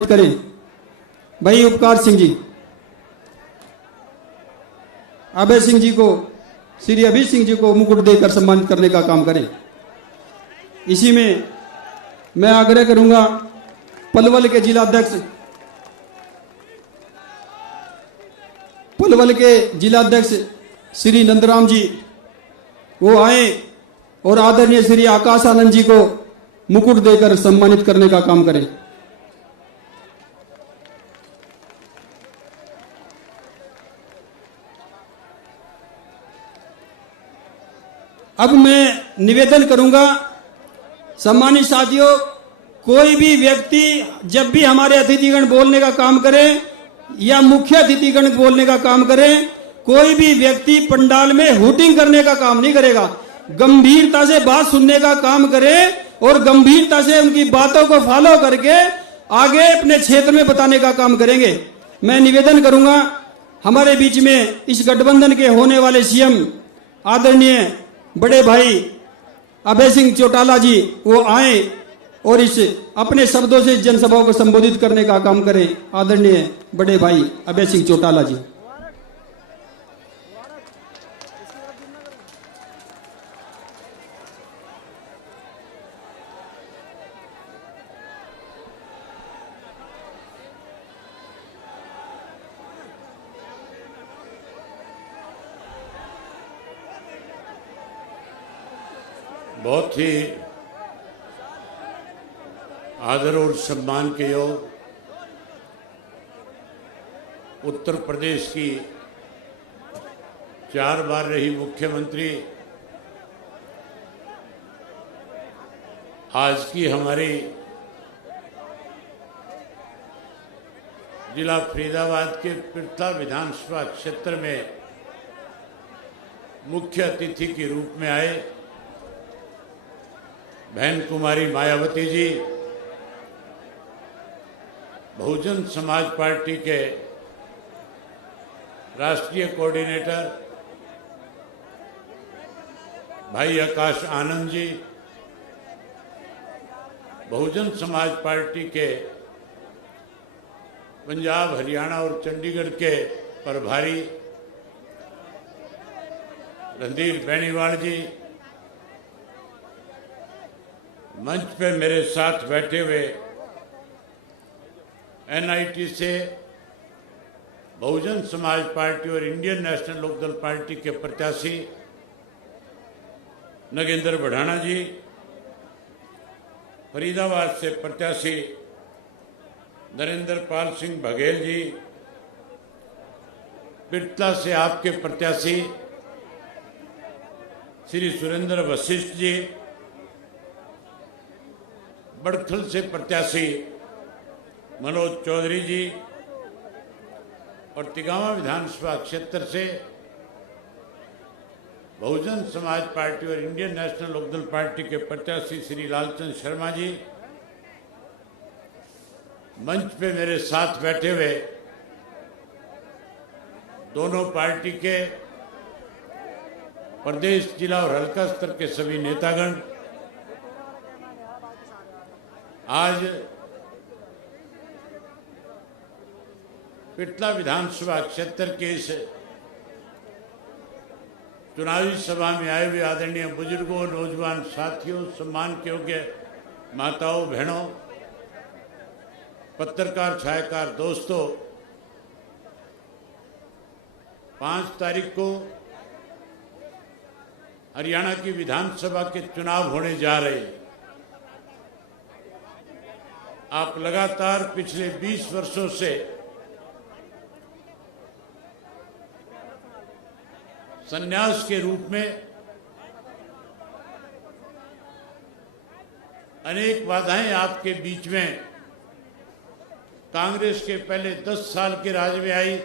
करें भाई उपकार सिंह जी, अभय सिंह जी को, श्री अभय सिंह जी को मुकुट देकर सम्मानित करने का काम करें। इसी में मैं आग्रह करूंगा पलवल के जिलाध्यक्ष श्री नंदराम जी वो आए और आदरणीय श्री आकाश आनंद जी को मुकुट देकर सम्मानित करने का काम करें। अब मैं निवेदन करूंगा सम्मानित साथियों, कोई भी व्यक्ति जब भी हमारे अतिथिगण बोलने का काम करे या मुख्य अतिथिगण बोलने का काम करे, कोई भी व्यक्ति पंडाल में हुटिंग करने का काम नहीं करेगा। गंभीरता से बात सुनने का काम करे और गंभीरता से उनकी बातों को फॉलो करके आगे अपने क्षेत्र में बताने का काम करेंगे। मैं निवेदन करूंगा हमारे बीच में इस गठबंधन के होने वाले सीएम आदरणीय बड़े भाई अभय सिंह चौटाला जी वो आए और इस अपने शब्दों से जनसभाओं को संबोधित करने का काम करें। आदरणीय बड़े भाई अभय सिंह चौटाला जी। बहुत ही आदर और सम्मान के योग उत्तर प्रदेश की 4 बार रही मुख्यमंत्री, आज की हमारी जिला फरीदाबाद के पिरथा विधानसभा क्षेत्र में मुख्य अतिथि के रूप में आए बहन कुमारी मायावती जी, बहुजन समाज पार्टी के राष्ट्रीय कोऑर्डिनेटर भाई आकाश आनंद जी, बहुजन समाज पार्टी के पंजाब, हरियाणा और चंडीगढ़ के प्रभारी रणधीर बेनीवाल जी, मंच पे मेरे साथ बैठे हुए एनआईटी से बहुजन समाज पार्टी और इंडियन नेशनल लोकदल पार्टी के प्रत्याशी नगेंद्र बढ़ाना जी, फरीदाबाद से प्रत्याशी नरेंद्र पाल सिंह बघेल जी, पिरथा से आपके प्रत्याशी श्री सुरेंद्र वशिष्ठ जी, बड़थल से प्रत्याशी मनोज चौधरी जी और तिगावा विधानसभा क्षेत्र से बहुजन समाज पार्टी और इंडियन नेशनल लोकदल पार्टी के प्रत्याशी श्री लालचंद शर्मा जी, मंच पे मेरे साथ बैठे हुए दोनों पार्टी के प्रदेश, जिला और हल्का स्तर के सभी नेतागण, आज पिरथा विधानसभा क्षेत्र के इस चुनावी सभा में आए हुए आदरणीय बुजुर्गों, नौजवान साथियों, सम्मान के योग्य माताओं, बहनों, पत्रकार, छायाकार दोस्तों, 5 तारीख को हरियाणा की विधानसभा के चुनाव होने जा रहे हैं। आप लगातार पिछले 20 वर्षों से संन्यास के रूप में अनेक बाधाएं आपके बीच में कांग्रेस के पहले 10 साल के राज में आई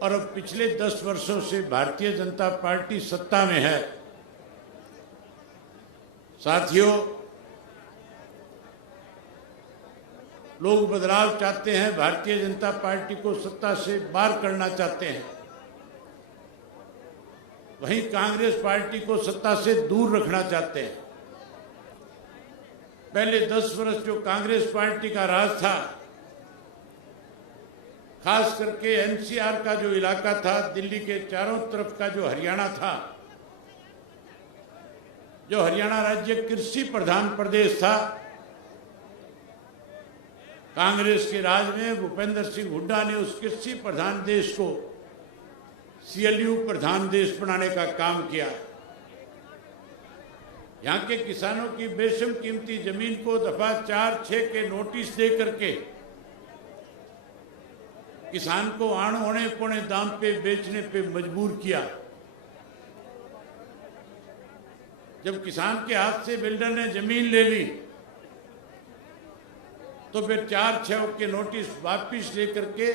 और अब पिछले 10 वर्षों से भारतीय जनता पार्टी सत्ता में है। साथियों, लोग बदलाव चाहते हैं, भारतीय जनता पार्टी को सत्ता से बाहर करना चाहते हैं, वहीं कांग्रेस पार्टी को सत्ता से दूर रखना चाहते हैं। पहले 10 वर्ष जो कांग्रेस पार्टी का राज था, खास करके एनसीआर का जो इलाका था, दिल्ली के चारों तरफ का जो हरियाणा था, जो हरियाणा राज्य कृषि प्रधान प्रदेश था, कांग्रेस के राज में भूपेंद्र सिंह हुड्डा ने उस कृषि प्रधान देश को सीएलयू प्रधान देश बनाने का काम किया। यहाँ के किसानों की बेशम कीमती जमीन को दफा 4-6 के नोटिस दे करके किसान को आण होने पौने दाम पे बेचने पे मजबूर किया। जब किसान के हाथ से बिल्डर ने जमीन ले ली तो फिर 4-6 के नोटिस वापिस लेकर के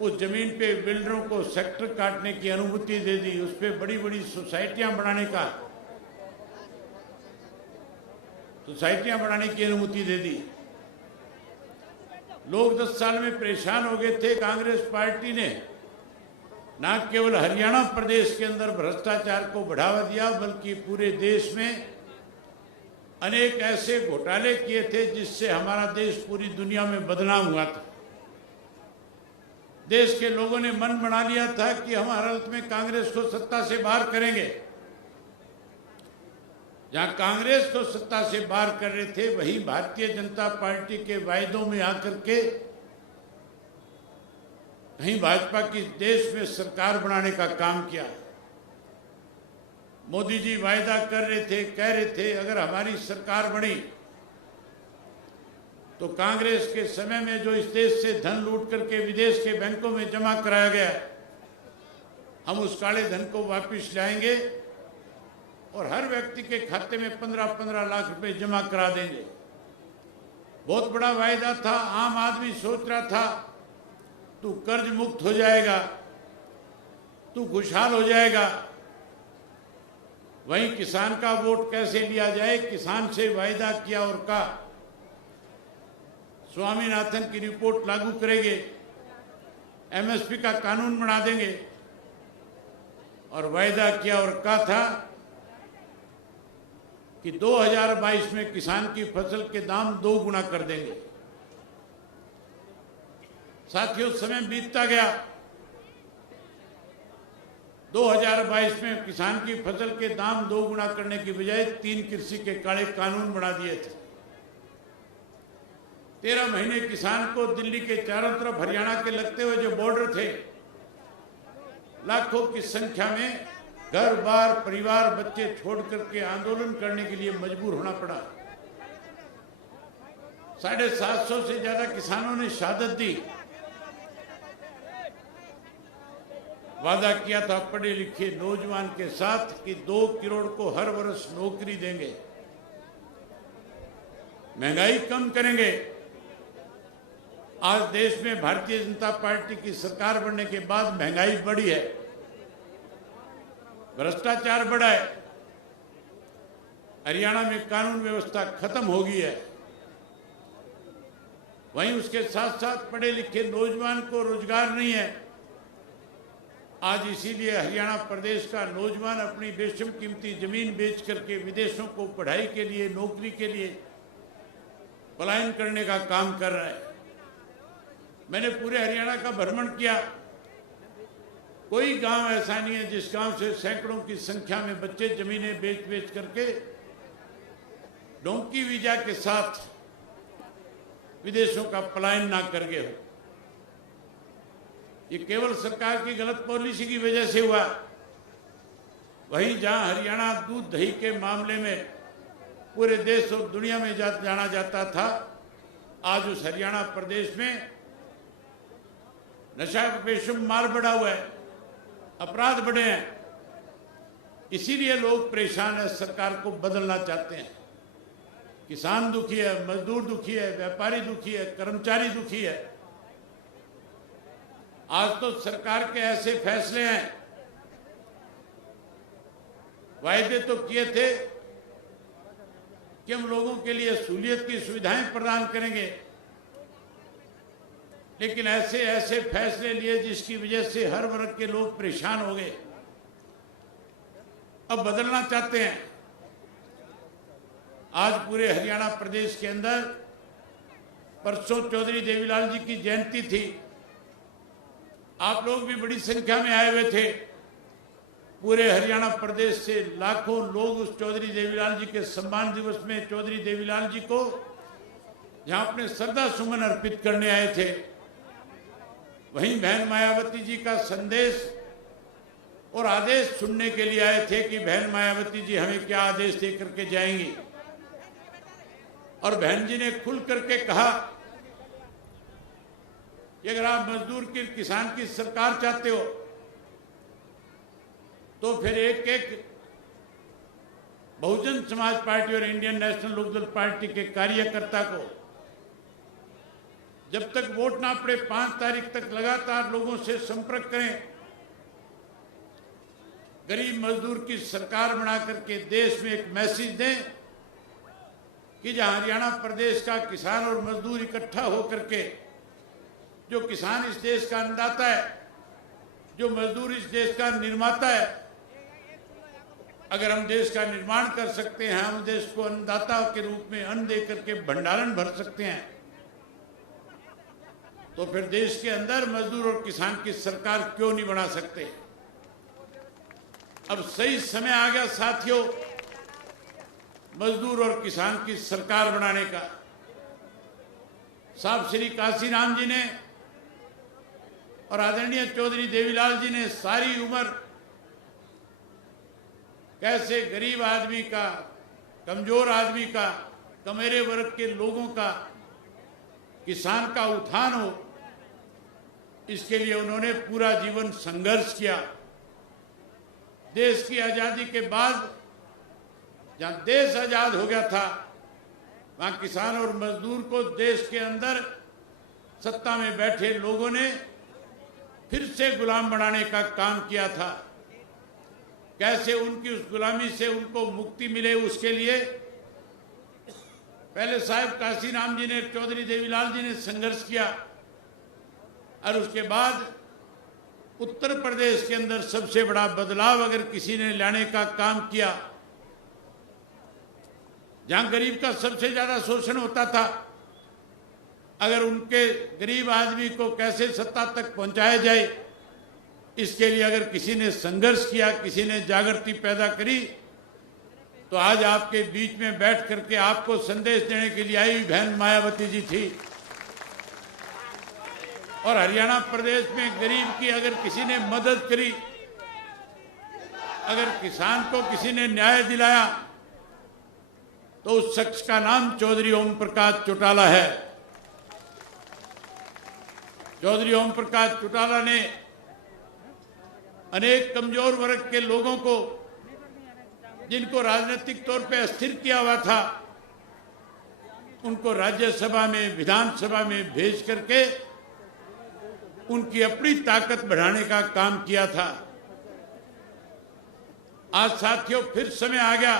उस जमीन पे बिल्डरों को सेक्टर काटने की अनुमति दे दी। उस पर बड़ी बड़ी सोसाइटियां बनाने की अनुमति दे दी। लोग 10 साल में परेशान हो गए थे। कांग्रेस पार्टी ने न केवल हरियाणा प्रदेश के अंदर भ्रष्टाचार को बढ़ावा दिया, बल्कि पूरे देश में अनेक ऐसे घोटाले किए थे जिससे हमारा देश पूरी दुनिया में बदनाम हुआ था। देश के लोगों ने मन बना लिया था कि हम हर हालत में कांग्रेस को सत्ता से बाहर करेंगे। जहां कांग्रेस को सत्ता से बाहर कर रहे थे, वही भारतीय जनता पार्टी के वायदों में आकर के कहीं भाजपा की देश में सरकार बनाने का काम किया। मोदी जी वायदा कर रहे थे, कह रहे थे अगर हमारी सरकार बनी तो कांग्रेस के समय में जो इस देश से धन लूट करके विदेश के बैंकों में जमा कराया गया, हम उस काले धन को वापस लाएंगे और हर व्यक्ति के खाते में 15-15 लाख रुपए जमा करा देंगे। बहुत बड़ा वायदा था। आम आदमी सोच रहा था तू कर्ज मुक्त हो जाएगा, तू खुशहाल हो जाएगा। वहीं किसान का वोट कैसे लिया जाए, किसान से वायदा किया और कहा स्वामीनाथन की रिपोर्ट लागू करेंगे, एमएसपी का कानून बना देंगे, और वायदा किया और कहा था कि 2022 में किसान की फसल के दाम 2 गुना कर देंगे। साथियों, समय बीतता गया। 2022 में किसान की फसल के दाम 2 गुना करने की बजाय 3 कृषि के काले कानून बना दिए थे। 13 महीने किसान को दिल्ली के चारों तरफ हरियाणा के लगते हुए जो बॉर्डर थे, लाखों की संख्या में घर बार परिवार बच्चे छोड़ करके आंदोलन करने के लिए मजबूर होना पड़ा। 750 से ज्यादा किसानों ने शहादत दी। वादा किया था पढ़े लिखे नौजवान के साथ कि 2 करोड़ को हर वर्ष नौकरी देंगे, महंगाई कम करेंगे। आज देश में भारतीय जनता पार्टी की सरकार बनने के बाद महंगाई बढ़ी है, भ्रष्टाचार बढ़ा है, हरियाणा में कानून व्यवस्था खत्म हो गई है। वहीं उसके साथ साथ पढ़े लिखे नौजवान को रोजगार नहीं है। आज इसीलिए हरियाणा प्रदेश का नौजवान अपनी बेशम कीमती जमीन बेच करके विदेशों को पढ़ाई के लिए, नौकरी के लिए पलायन करने का काम कर रहा है। मैंने पूरे हरियाणा का भ्रमण किया। कोई गांव ऐसा नहीं है जिस गांव से सैकड़ों की संख्या में बच्चे जमीनें बेच बेच करके डोंकी वीजा के साथ विदेशों का पलायन ना कर गए हो। ये केवल सरकार की गलत पॉलिसी की वजह से हुआ। वहीं जहां हरियाणा दूध दही के मामले में पूरे देश और दुनिया में जाना जाता था, आज उस हरियाणा प्रदेश में नशा का बेशुमार मार बढ़ा हुआ है, अपराध बढ़े हैं। इसीलिए लोग परेशान है, सरकार को बदलना चाहते हैं। किसान दुखी है, मजदूर दुखी है, व्यापारी दुखी है, कर्मचारी दुखी है। आज तो सरकार के ऐसे फैसले हैं, वायदे तो किए थे कि हम लोगों के लिए सहूलियत की सुविधाएं प्रदान करेंगे, लेकिन ऐसे ऐसे फैसले लिए जिसकी वजह से हर वर्ग के लोग परेशान हो गए। अब बदलना चाहते हैं। आज पूरे हरियाणा प्रदेश के अंदर परसों चौधरी देवीलाल जी की जयंती थी। आप लोग भी बड़ी संख्या में आए हुए थे। पूरे हरियाणा प्रदेश से लाखों लोग उस चौधरी देवीलाल जी के सम्मान दिवस में चौधरी देवीलाल जी को जहां अपने श्रद्धा सुमन अर्पित करने आए थे, वहीं बहन मायावती जी का संदेश और आदेश सुनने के लिए आए थे कि बहन मायावती जी हमें क्या आदेश दे करके जाएंगी। और बहन जी ने खुल करके कहा कि अगर आप मजदूर की किसान की सरकार चाहते हो तो फिर एक एक बहुजन समाज पार्टी और इंडियन नेशनल लोकदल पार्टी के कार्यकर्ता को जब तक वोट ना पड़े 5 तारीख तक लगातार लोगों से संपर्क करें, गरीब मजदूर की सरकार बना करके देश में एक मैसेज दें कि जहां हरियाणा प्रदेश का किसान और मजदूर इकट्ठा होकर के, जो किसान इस देश का अन्नदाता है, जो मजदूर इस देश का निर्माता है, अगर हम देश का निर्माण कर सकते हैं, हम देश को अन्नदाता के रूप में अन्न दे करके भंडारण भर सकते हैं, तो फिर देश के अंदर मजदूर और किसान की सरकार क्यों नहीं बना सकते। अब सही समय आ गया साथियों मजदूर और किसान की सरकार बनाने का। साहब श्री काशीराम जी ने और आदरणीय चौधरी देवीलाल जी ने सारी उम्र कैसे गरीब आदमी का, कमजोर आदमी का, कमेरे वर्ग के लोगों का, किसान का उत्थान हो, इसके लिए उन्होंने पूरा जीवन संघर्ष किया। देश की आजादी के बाद जहां देश आजाद हो गया था, वहां किसान और मजदूर को देश के अंदर सत्ता में बैठे लोगों ने फिर से गुलाम बनाने का काम किया था। कैसे उनकी उस गुलामी से उनको मुक्ति मिले, उसके लिए पहले साहब काशीराम जी ने, चौधरी देवीलाल जी ने संघर्ष किया और उसके बाद उत्तर प्रदेश के अंदर सबसे बड़ा बदलाव अगर किसी ने लाने का काम किया, जहां गरीब का सबसे ज्यादा शोषण होता था, अगर उनके गरीब आदमी को कैसे सत्ता तक पहुंचाया जाए, इसके लिए अगर किसी ने संघर्ष किया, किसी ने जागृति पैदा करी, तो आज आपके बीच में बैठ करके आपको संदेश देने के लिए आई हुई बहन मायावती जी थी। और हरियाणा प्रदेश में गरीब की अगर किसी ने मदद करी, अगर किसान को किसी ने न्याय दिलाया, तो उस शख्स का नाम चौधरी ओम प्रकाश चौटाला है। चौधरी ओम प्रकाश चौटाला ने अनेक कमजोर वर्ग के लोगों को, जिनको राजनीतिक तौर पे अस्थिर किया हुआ था, उनको राज्यसभा में, विधानसभा में भेज करके उनकी अपनी ताकत बढ़ाने का काम किया था। आज साथियों फिर समय आ गया,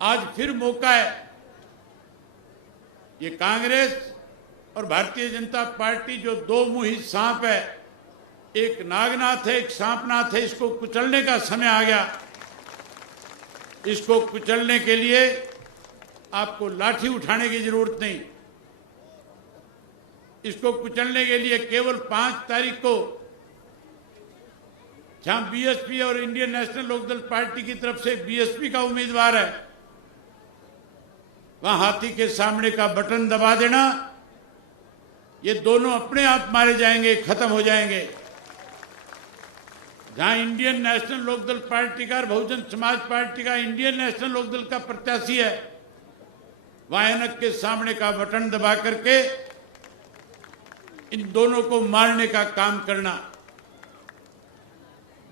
आज फिर मौका है। ये कांग्रेस और भारतीय जनता पार्टी जो दो मुंही सांप है, एक नागनाथ है, एक सांपनाथ है, इसको कुचलने का समय आ गया। इसको कुचलने के लिए आपको लाठी उठाने की जरूरत नहीं। इसको कुचलने के लिए केवल 5 तारीख को जहां बीएसपी और इंडियन नेशनल लोकदल पार्टी की तरफ से बीएसपी का उम्मीदवार है, वहां हाथी के सामने का बटन दबा देना, ये दोनों अपने आप मारे जाएंगे, खत्म हो जाएंगे। जहां इंडियन नेशनल लोकदल पार्टी का और बहुजन समाज पार्टी का इंडियन नेशनल लोकदल का प्रत्याशी है, वहां ऐनक के सामने का बटन दबा करके इन दोनों को मारने का काम करना।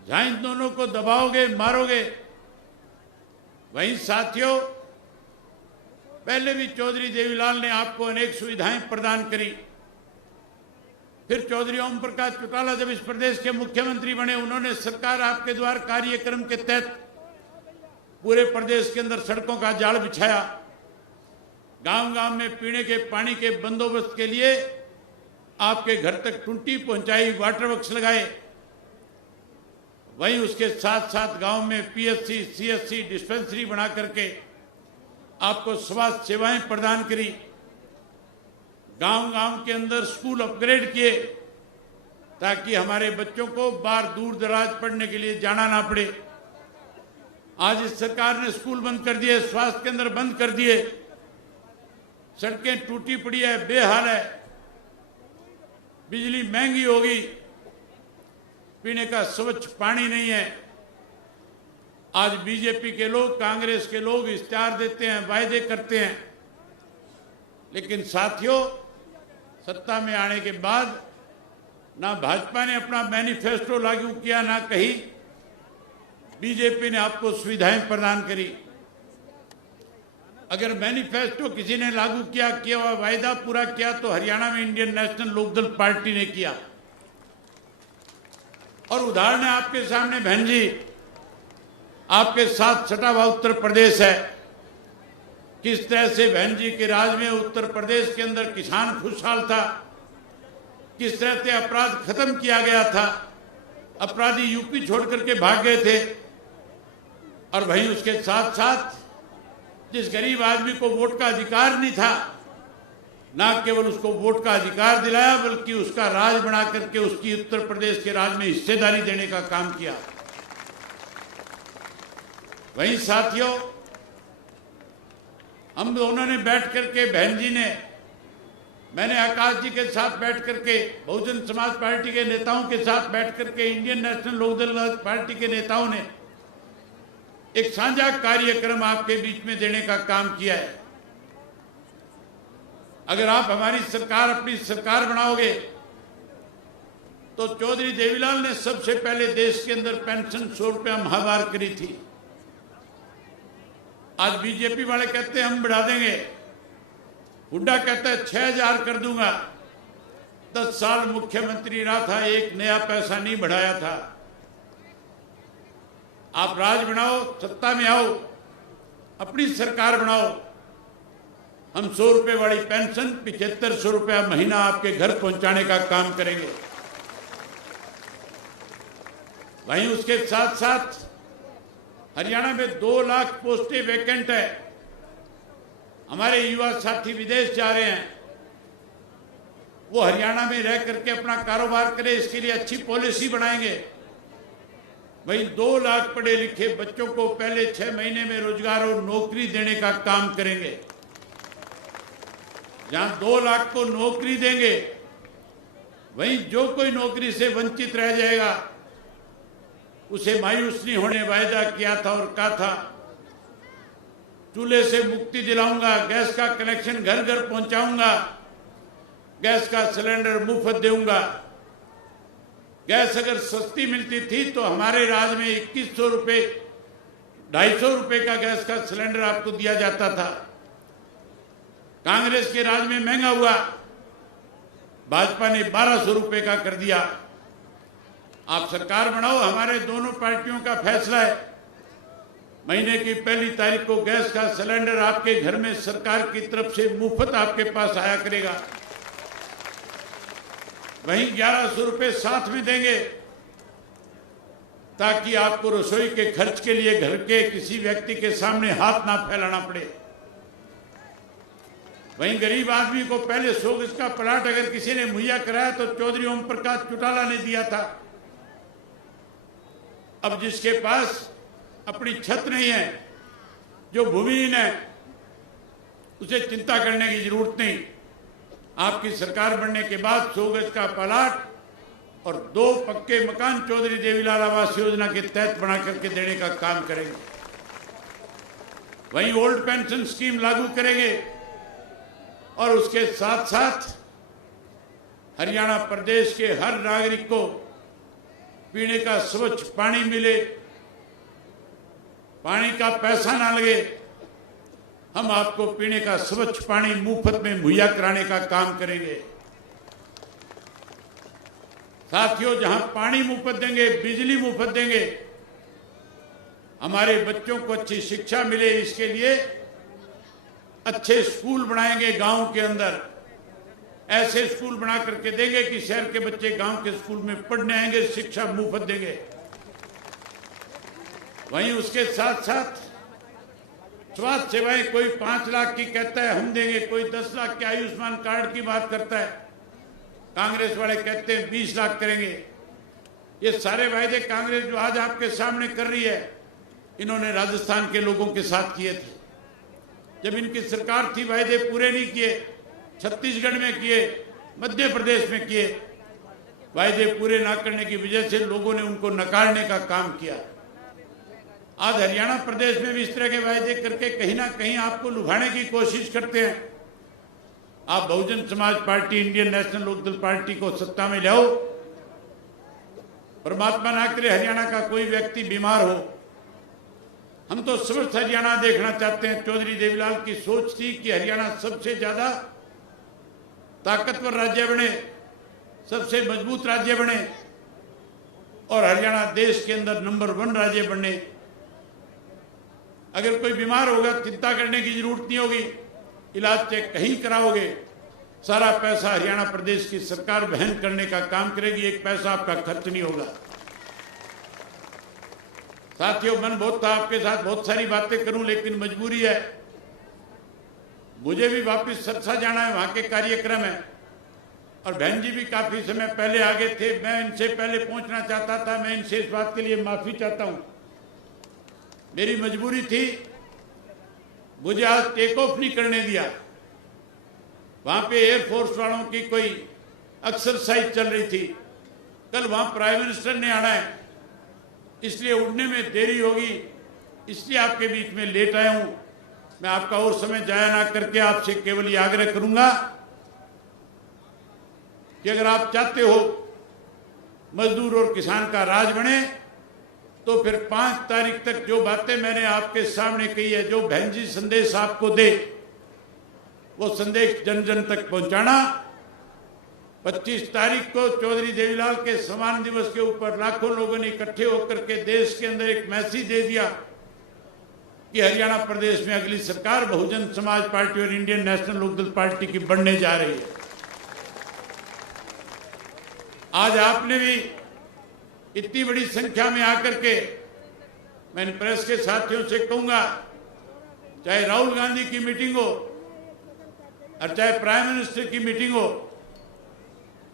जहां इन दोनों को दबाओगे, मारोगे, वहीं साथियों पहले भी चौधरी देवीलाल ने आपको अनेक सुविधाएं प्रदान करी। फिर चौधरी ओम प्रकाश चौटाला जब इस प्रदेश के मुख्यमंत्री बने, उन्होंने सरकार आपके द्वार कार्यक्रम के तहत पूरे प्रदेश के अंदर सड़कों का जाल बिछाया। गांव-गांव में पीने के पानी के बंदोबस्त के लिए आपके घर तक टुंटी पहुंचाई, वाटर वर्क्स लगाए। वहीं उसके साथ साथ गांव में पीएचसी, सीएचसी, डिस्पेंसरी बना करके आपको स्वास्थ्य सेवाएं प्रदान करी। गांव-गांव के अंदर स्कूल अपग्रेड किए ताकि हमारे बच्चों को बाहर दूर दराज पढ़ने के लिए जाना ना पड़े। आज इस सरकार ने स्कूल बंद कर दिए, स्वास्थ्य केंद्र बंद कर दिए, सड़कें टूटी पड़ी है, बेहाल है, बिजली महंगी हो गई, पीने का स्वच्छ पानी नहीं है। आज बीजेपी के लोग, कांग्रेस के लोग इश्तेहार देते हैं, वायदे करते हैं, लेकिन साथियों सत्ता में आने के बाद ना भाजपा ने अपना मैनिफेस्टो लागू किया, ना कहीं बीजेपी ने आपको सुविधाएं प्रदान करी। अगर मैनिफेस्टो किसी ने लागू किया हुआ वायदा पूरा किया तो हरियाणा में इंडियन नेशनल लोकदल पार्टी ने किया। और उदाहरण है आपके सामने बहन जी, आपके साथ सटा हुआ उत्तर प्रदेश है। किस तरह से बहन जी के राज में उत्तर प्रदेश के अंदर किसान खुशहाल था, किस तरह से अपराध खत्म किया गया था, अपराधी यूपी छोड़ करके भाग गए थे। और वहीं उसके साथ साथ जिस गरीब आदमी को वोट का अधिकार नहीं था, ना केवल उसको वोट का अधिकार दिलाया बल्कि उसका राज बना करके उसकी उत्तर प्रदेश के राज में हिस्सेदारी देने का काम किया। वहीं साथियों हम दोनों ने बैठ करके, बहन जी ने, मैंने आकाश जी के साथ बैठ करके, बहुजन समाज पार्टी के नेताओं के साथ बैठ करके, इंडियन नेशनल लोकदल पार्टी के नेताओं ने एक साझा कार्यक्रम आपके बीच में देने का काम किया है। अगर आप हमारी सरकार, अपनी सरकार बनाओगे तो चौधरी देवीलाल ने सबसे पहले देश के अंदर पेंशन 100 रुपया माहवार करी थी। आज बीजेपी वाले कहते हैं हम बढ़ा देंगे, हुड्डा कहता है 6000 कर दूंगा। 10 साल मुख्यमंत्री रहा था, एक नया पैसा नहीं बढ़ाया था। आप राज बनाओ, सत्ता में आओ, अपनी सरकार बनाओ, हम 100 रुपए वाली पेंशन 7500 रुपया महीना आपके घर पहुंचाने का काम करेंगे। वहीं उसके साथ साथ हरियाणा में 2 लाख पोस्टें वैकेंट है। हमारे युवा साथी विदेश जा रहे हैं, वो हरियाणा में रह करके अपना कारोबार करें, इसके लिए अच्छी पॉलिसी बनाएंगे। वहीं 2 लाख पढ़े लिखे बच्चों को पहले 6 महीने में रोजगार और नौकरी देने का काम करेंगे। जहां 2 लाख को नौकरी देंगे, वहीं जो कोई नौकरी से वंचित रह जाएगा उसे मायूस नहीं होने वायदा किया था और कहा था चूल्हे से मुक्ति दिलाऊंगा, गैस का कनेक्शन घर घर पहुंचाऊंगा, गैस का सिलेंडर मुफ्त दूंगा। गैस अगर सस्ती मिलती थी तो हमारे राज में 2100 रुपये, 250 रुपये का गैस का सिलेंडर आपको दिया जाता था। कांग्रेस के राज में महंगा हुआ, भाजपा ने 1200 रुपये का कर दिया। आप सरकार बनाओ, हमारे दोनों पार्टियों का फैसला है, महीने की 1 तारीख को गैस का सिलेंडर आपके घर में सरकार की तरफ से मुफ्त आपके पास आया करेगा। वहीं 1100 रुपये साथ में देंगे ताकि आपको रसोई के खर्च के लिए घर के किसी व्यक्ति के सामने हाथ ना फैलाना पड़े। वहीं गरीब आदमी को पहले 100 गज का प्लाट अगर किसी ने मुहैया कराया तो चौधरी ओम प्रकाश चौटाला ने दिया था। अब जिसके पास अपनी छत नहीं है, जो भूमिहीन है, उसे चिंता करने की जरूरत नहीं। आपकी सरकार बनने के बाद 100 गज का प्लाट और 2 पक्के मकान चौधरी देवीलाल आवास योजना के तहत बना करके देने का काम करेंगे। वहीं ओल्ड पेंशन स्कीम लागू करेंगे और उसके साथ साथ हरियाणा प्रदेश के हर नागरिक को पीने का स्वच्छ पानी मिले, पानी का पैसा ना लगे। हम आपको पीने का स्वच्छ पानी मुफ्त में मुहैया कराने का काम करेंगे। साथियों, जहां पानी मुफ्त देंगे, बिजली मुफ्त देंगे, हमारे बच्चों को अच्छी शिक्षा मिले, इसके लिए अच्छे स्कूल बनाएंगे। गांव के अंदर ऐसे स्कूल बना करके देंगे कि शहर के बच्चे गांव के स्कूल में पढ़ने आएंगे, शिक्षा मुफ्त देंगे। वहीं उसके साथ साथ स्वास्थ्य सेवाएं कोई 5 लाख की कहता है हम देंगे, कोई 10 लाख के आयुष्मान कार्ड की बात करता है, कांग्रेस वाले कहते हैं 20 लाख करेंगे। ये सारे वायदे कांग्रेस जो आज आपके सामने कर रही है, इन्होंने राजस्थान के लोगों के साथ किए थे। जब इनकी सरकार थी वायदे पूरे नहीं किए, छत्तीसगढ़ में किए, मध्य प्रदेश में किए। वायदे पूरे ना करने की वजह से लोगों ने उनको नकारने का काम किया। आज हरियाणा प्रदेश में भी इस तरह के वायदे करके कहीं ना कहीं आपको लुभाने की कोशिश करते हैं। आप Bahujan Samaj party, Indian National Lokdal party को सत्ता में लाओ, परमात्मा ना करे हरियाणा का कोई व्यक्ति बीमार हो। हम तो समस्त हरियाणा देखना चाहते हैं। चौधरी देवीलाल की सोच थी कि हरियाणा सबसे ज्यादा ताकतवर राज्य बने, सबसे मजबूत राज्य बने और हरियाणा देश के अंदर नंबर 1 राज्य बने। अगर कोई बीमार होगा चिंता करने की जरूरत नहीं होगी, इलाज चेक कहीं कराओगे, सारा पैसा हरियाणा प्रदेश की सरकार वहन करने का काम करेगी, एक पैसा आपका खर्च नहीं होगा। साथियों, मन बहुत था आपके साथ बहुत सारी बातें करूं, लेकिन मजबूरी है, मुझे भी वापस सरसा जाना है, वहां के कार्यक्रम है और बहन जी भी काफी समय पहले आ गए थे। मैं इनसे पहले पहुंचना चाहता था, मैं इनसे इस बात के लिए माफी चाहता हूं। मेरी मजबूरी थी, मुझे आज टेक ऑफ नहीं करने दिया। वहां पे एयरफोर्स वालों की कोई एक्सरसाइज चल रही थी। कल वहां प्राइम मिनिस्टर ने आना है, इसलिए उड़ने में देरी होगी, इसलिए आपके बीच में लेट आया हूं। मैं आपका और समय जाया ना करके आपसे केवल ये आग्रह करूंगा कि अगर आप चाहते हो मजदूर और किसान का राज बने, तो फिर 5 तारीख तक जो बातें मैंने आपके सामने कही है, जो बहन जी संदेश आपको दे, वो संदेश जन जन तक पहुंचाना। 25 तारीख को चौधरी देवीलाल के सम्मान दिवस के ऊपर लाखों लोगों ने इकट्ठे होकर के देश के अंदर एक मैसेज दे दिया कि हरियाणा प्रदेश में अगली सरकार बहुजन समाज पार्टी और इंडियन नेशनल लोकदल पार्टी की बनने जा रही है। आज आपने भी इतनी बड़ी संख्या में आकर के, मैं प्रेस के साथियों से कहूंगा, चाहे राहुल गांधी की मीटिंग हो और चाहे प्राइम मिनिस्टर की मीटिंग हो,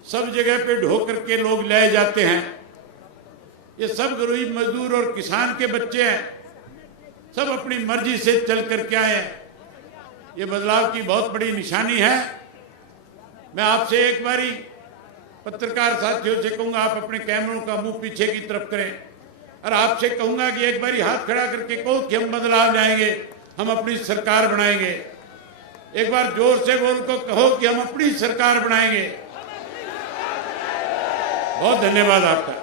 सब जगह पे ढो करके लोग लाए जाते हैं। ये सब गरीब मजदूर और किसान के बच्चे हैं, सब अपनी मर्जी से चल करके आए हैं। ये बदलाव की बहुत बड़ी निशानी है। मैं आपसे एक बारी पत्रकार साथियों से कहूंगा, आप अपने कैमरों का मुंह पीछे की तरफ करें और आपसे कहूंगा कि एक बारी हाथ खड़ा करके कहो कि हम बदलाव लाएंगे, हम अपनी सरकार बनाएंगे। एक बार जोर से बोल को कहो कि हम अपनी सरकार बनाएंगे। बहुत धन्यवाद आपका।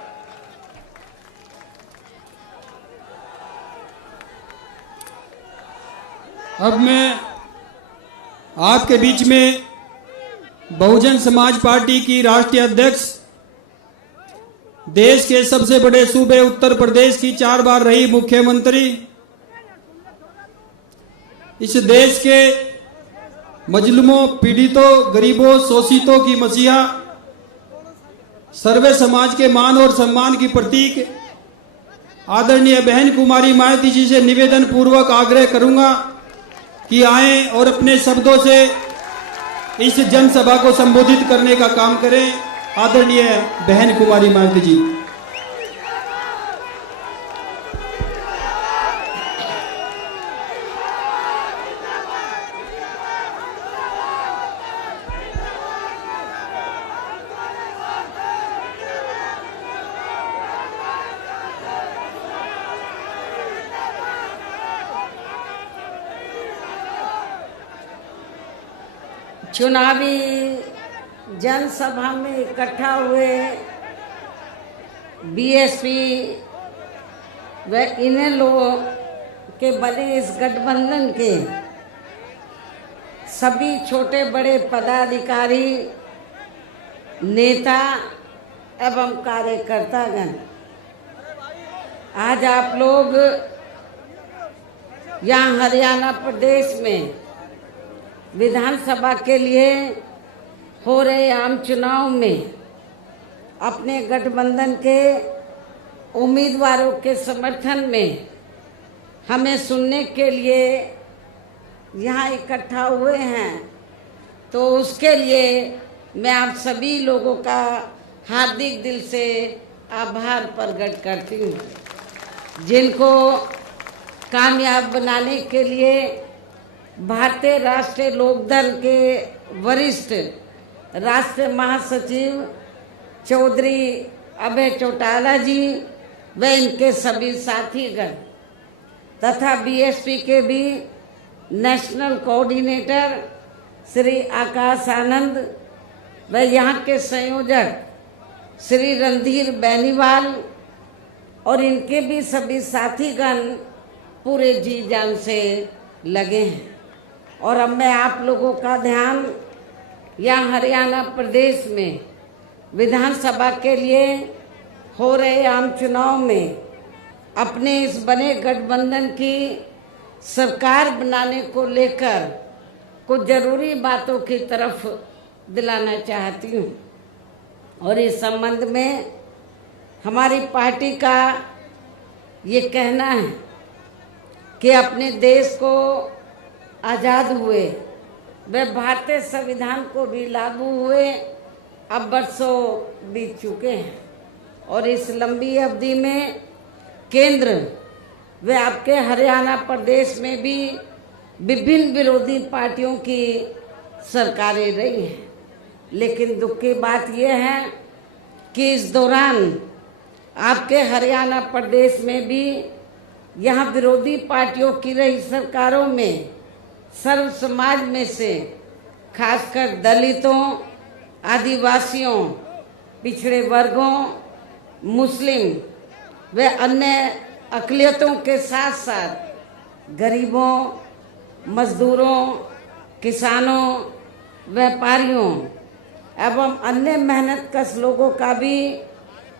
अब मैं आपके बीच में बहुजन समाज पार्टी की राष्ट्रीय अध्यक्ष, देश के सबसे बड़े सूबे उत्तर प्रदेश की 4 बार रही मुख्यमंत्री, इस देश के मजलूमों, पीड़ितों, गरीबों, शोषितों की मसीहा, सर्वे समाज के मान और सम्मान की प्रतीक आदरणीय बहन कुमारी मायावती जी से निवेदन पूर्वक आग्रह करूंगा कि आए और अपने शब्दों से इस जनसभा को संबोधित करने का काम करें। आदरणीय बहन कुमारी मायावती जी। चुनावी जनसभा में इकट्ठा हुए बीएसपी व इन लोगों के बने इस गठबंधन के सभी छोटे बड़े पदाधिकारी, नेता एवं कार्यकर्तागण, आज आप लोग यहाँ हरियाणा प्रदेश में विधानसभा के लिए हो रहे आम चुनाव में अपने गठबंधन के उम्मीदवारों के समर्थन में हमें सुनने के लिए यहाँ इकट्ठा हुए हैं, तो उसके लिए मैं आप सभी लोगों का हार्दिक दिल से आभार प्रकट करती हूँ, जिनको कामयाब बनाने के लिए भारतीय राष्ट्रीय लोकदल के वरिष्ठ राष्ट्रीय महासचिव चौधरी अभय चौटाला जी व इनके सभी साथीगण तथा बीएसपी के भी नेशनल कोऑर्डिनेटर श्री आकाश आनंद व यहाँ के संयोजक श्री रणधीर बेनीवाल और इनके भी सभी साथीगण पूरे जी जान से लगे हैं। और अब मैं आप लोगों का ध्यान यहाँ हरियाणा प्रदेश में विधानसभा के लिए हो रहे आम चुनाव में अपने इस बने गठबंधन की सरकार बनाने को लेकर कुछ जरूरी बातों की तरफ दिलाना चाहती हूँ। और इस संबंध में हमारी पार्टी का ये कहना है कि अपने देश को आज़ाद हुए व भारतीय संविधान को भी लागू हुए अब वर्षों बीत चुके हैं, और इस लंबी अवधि में केंद्र व आपके हरियाणा प्रदेश में भी विभिन्न विरोधी पार्टियों की सरकारें रही हैं। लेकिन दुख की बात यह है कि इस दौरान आपके हरियाणा प्रदेश में भी यहाँ विरोधी पार्टियों की रही सरकारों में सर्व समाज में से खासकर दलितों, आदिवासियों, पिछड़े वर्गों, मुस्लिम व अन्य अक़लियतों के साथ साथ गरीबों, मजदूरों, किसानों, व्यापारियों एवं अन्य मेहनतकश लोगों का भी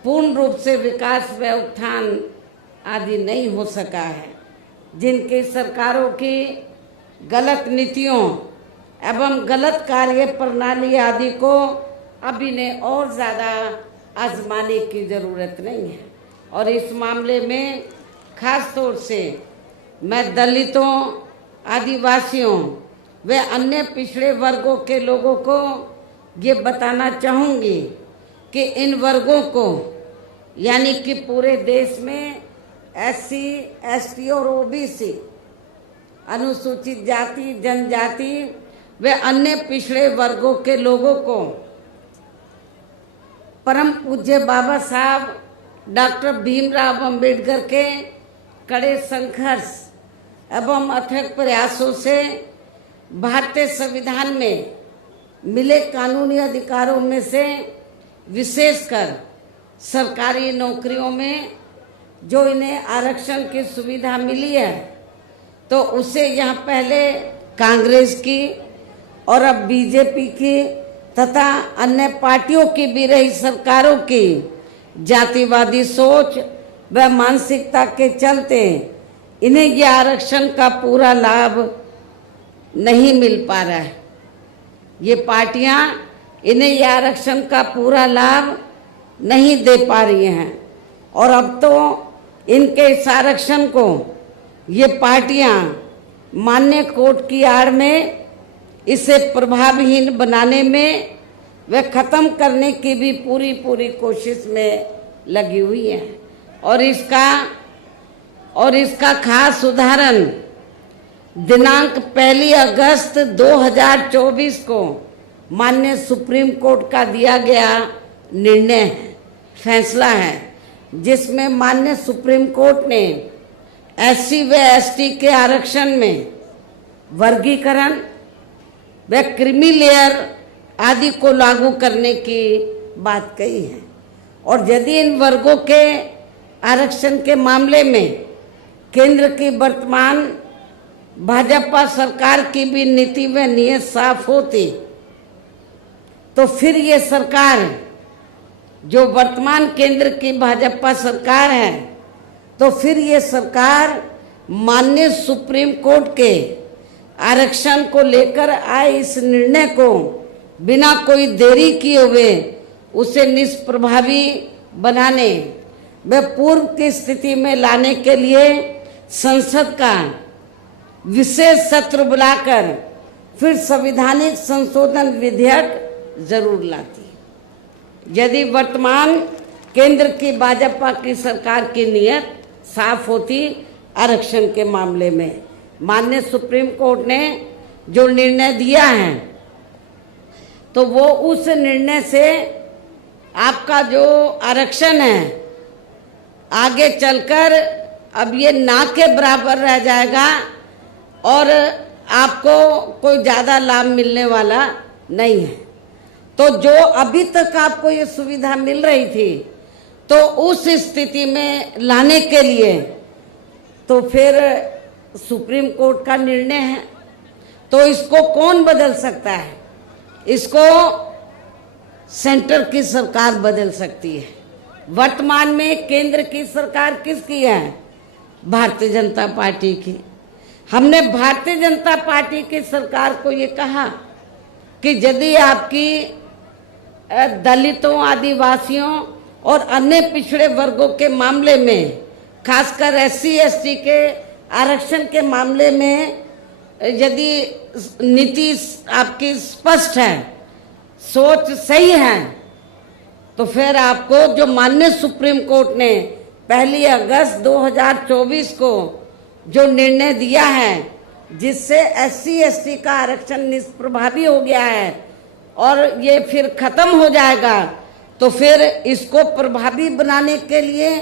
पूर्ण रूप से विकास व उत्थान आदि नहीं हो सका है, जिनकी सरकारों की गलत नीतियों एवं गलत कार्य प्रणाली आदि को अब इन्हें और ज़्यादा आजमाने की ज़रूरत नहीं है। और इस मामले में खास तौर से मैं दलितों, आदिवासियों व अन्य पिछड़े वर्गों के लोगों को ये बताना चाहूँगी कि इन वर्गों को यानी कि पूरे देश में SC, ST और OBC अनुसूचित जाति, जनजाति व अन्य पिछड़े वर्गों के लोगों को परम पूज्य बाबा साहब डॉक्टर भीमराव अंबेडकर के कड़े संघर्ष एवं अथक प्रयासों से भारतीय संविधान में मिले कानूनी अधिकारों में से विशेषकर सरकारी नौकरियों में जो इन्हें आरक्षण की सुविधा मिली है, तो उसे यहाँ पहले कांग्रेस की और अब बीजेपी की तथा अन्य पार्टियों की भी रही सरकारों की जातिवादी सोच व मानसिकता के चलते इन्हें यह आरक्षण का पूरा लाभ नहीं मिल पा रहा है। ये पार्टियां इन्हें यह आरक्षण का पूरा लाभ नहीं दे पा रही हैं, और अब तो इनके इस आरक्षण को ये पार्टियां मान्य कोर्ट की आड़ में इसे प्रभावहीन बनाने में व खत्म करने की भी पूरी कोशिश में लगी हुई है। और इसका खास उदाहरण दिनांक 1 अगस्त 2024 को माननीय सुप्रीम कोर्ट का दिया गया निर्णय है, फैसला है, जिसमें माननीय सुप्रीम कोर्ट ने SC व ST के आरक्षण में वर्गीकरण व क्रीमी लेयर आदि को लागू करने की बात कही है। और यदि इन वर्गों के आरक्षण के मामले में केंद्र की वर्तमान भाजपा सरकार की भी नीति व नीयत साफ होती, तो फिर ये सरकार जो वर्तमान केंद्र की भाजपा सरकार है, तो फिर ये सरकार माननीय सुप्रीम कोर्ट के आरक्षण को लेकर आए इस निर्णय को बिना कोई देरी किए हुए उसे निष्प्रभावी बनाने व पूर्व की स्थिति में लाने के लिए संसद का विशेष सत्र बुलाकर फिर संवैधानिक संशोधन विधेयक जरूर लाती। यदि वर्तमान केंद्र की भाजपा की सरकार की नीयत साफ होती आरक्षण के मामले में, माननीय सुप्रीम कोर्ट ने जो निर्णय दिया है तो वो उस निर्णय से आपका जो आरक्षण है आगे चलकर अब ये ना के बराबर रह जाएगा और आपको कोई ज़्यादा लाभ मिलने वाला नहीं है। तो जो अभी तक आपको ये सुविधा मिल रही थी तो उस स्थिति में लाने के लिए तो फिर सुप्रीम कोर्ट का निर्णय है, तो इसको कौन बदल सकता है? इसको सेंटर की सरकार बदल सकती है। वर्तमान में केंद्र की सरकार किसकी है? भारतीय जनता पार्टी की। हमने भारतीय जनता पार्टी की सरकार को ये कहा कि यदि आपकी दलितों, आदिवासियों और अन्य पिछड़े वर्गों के मामले में, खासकर SC ST के आरक्षण के मामले में यदि नीति आपकी स्पष्ट है, सोच सही है, तो फिर आपको जो माननीय सुप्रीम कोर्ट ने 1 अगस्त 2024 को जो निर्णय दिया है जिससे SC ST का आरक्षण निष्प्रभावी हो गया है और ये फिर खत्म हो जाएगा, तो फिर इसको प्रभावी बनाने के लिए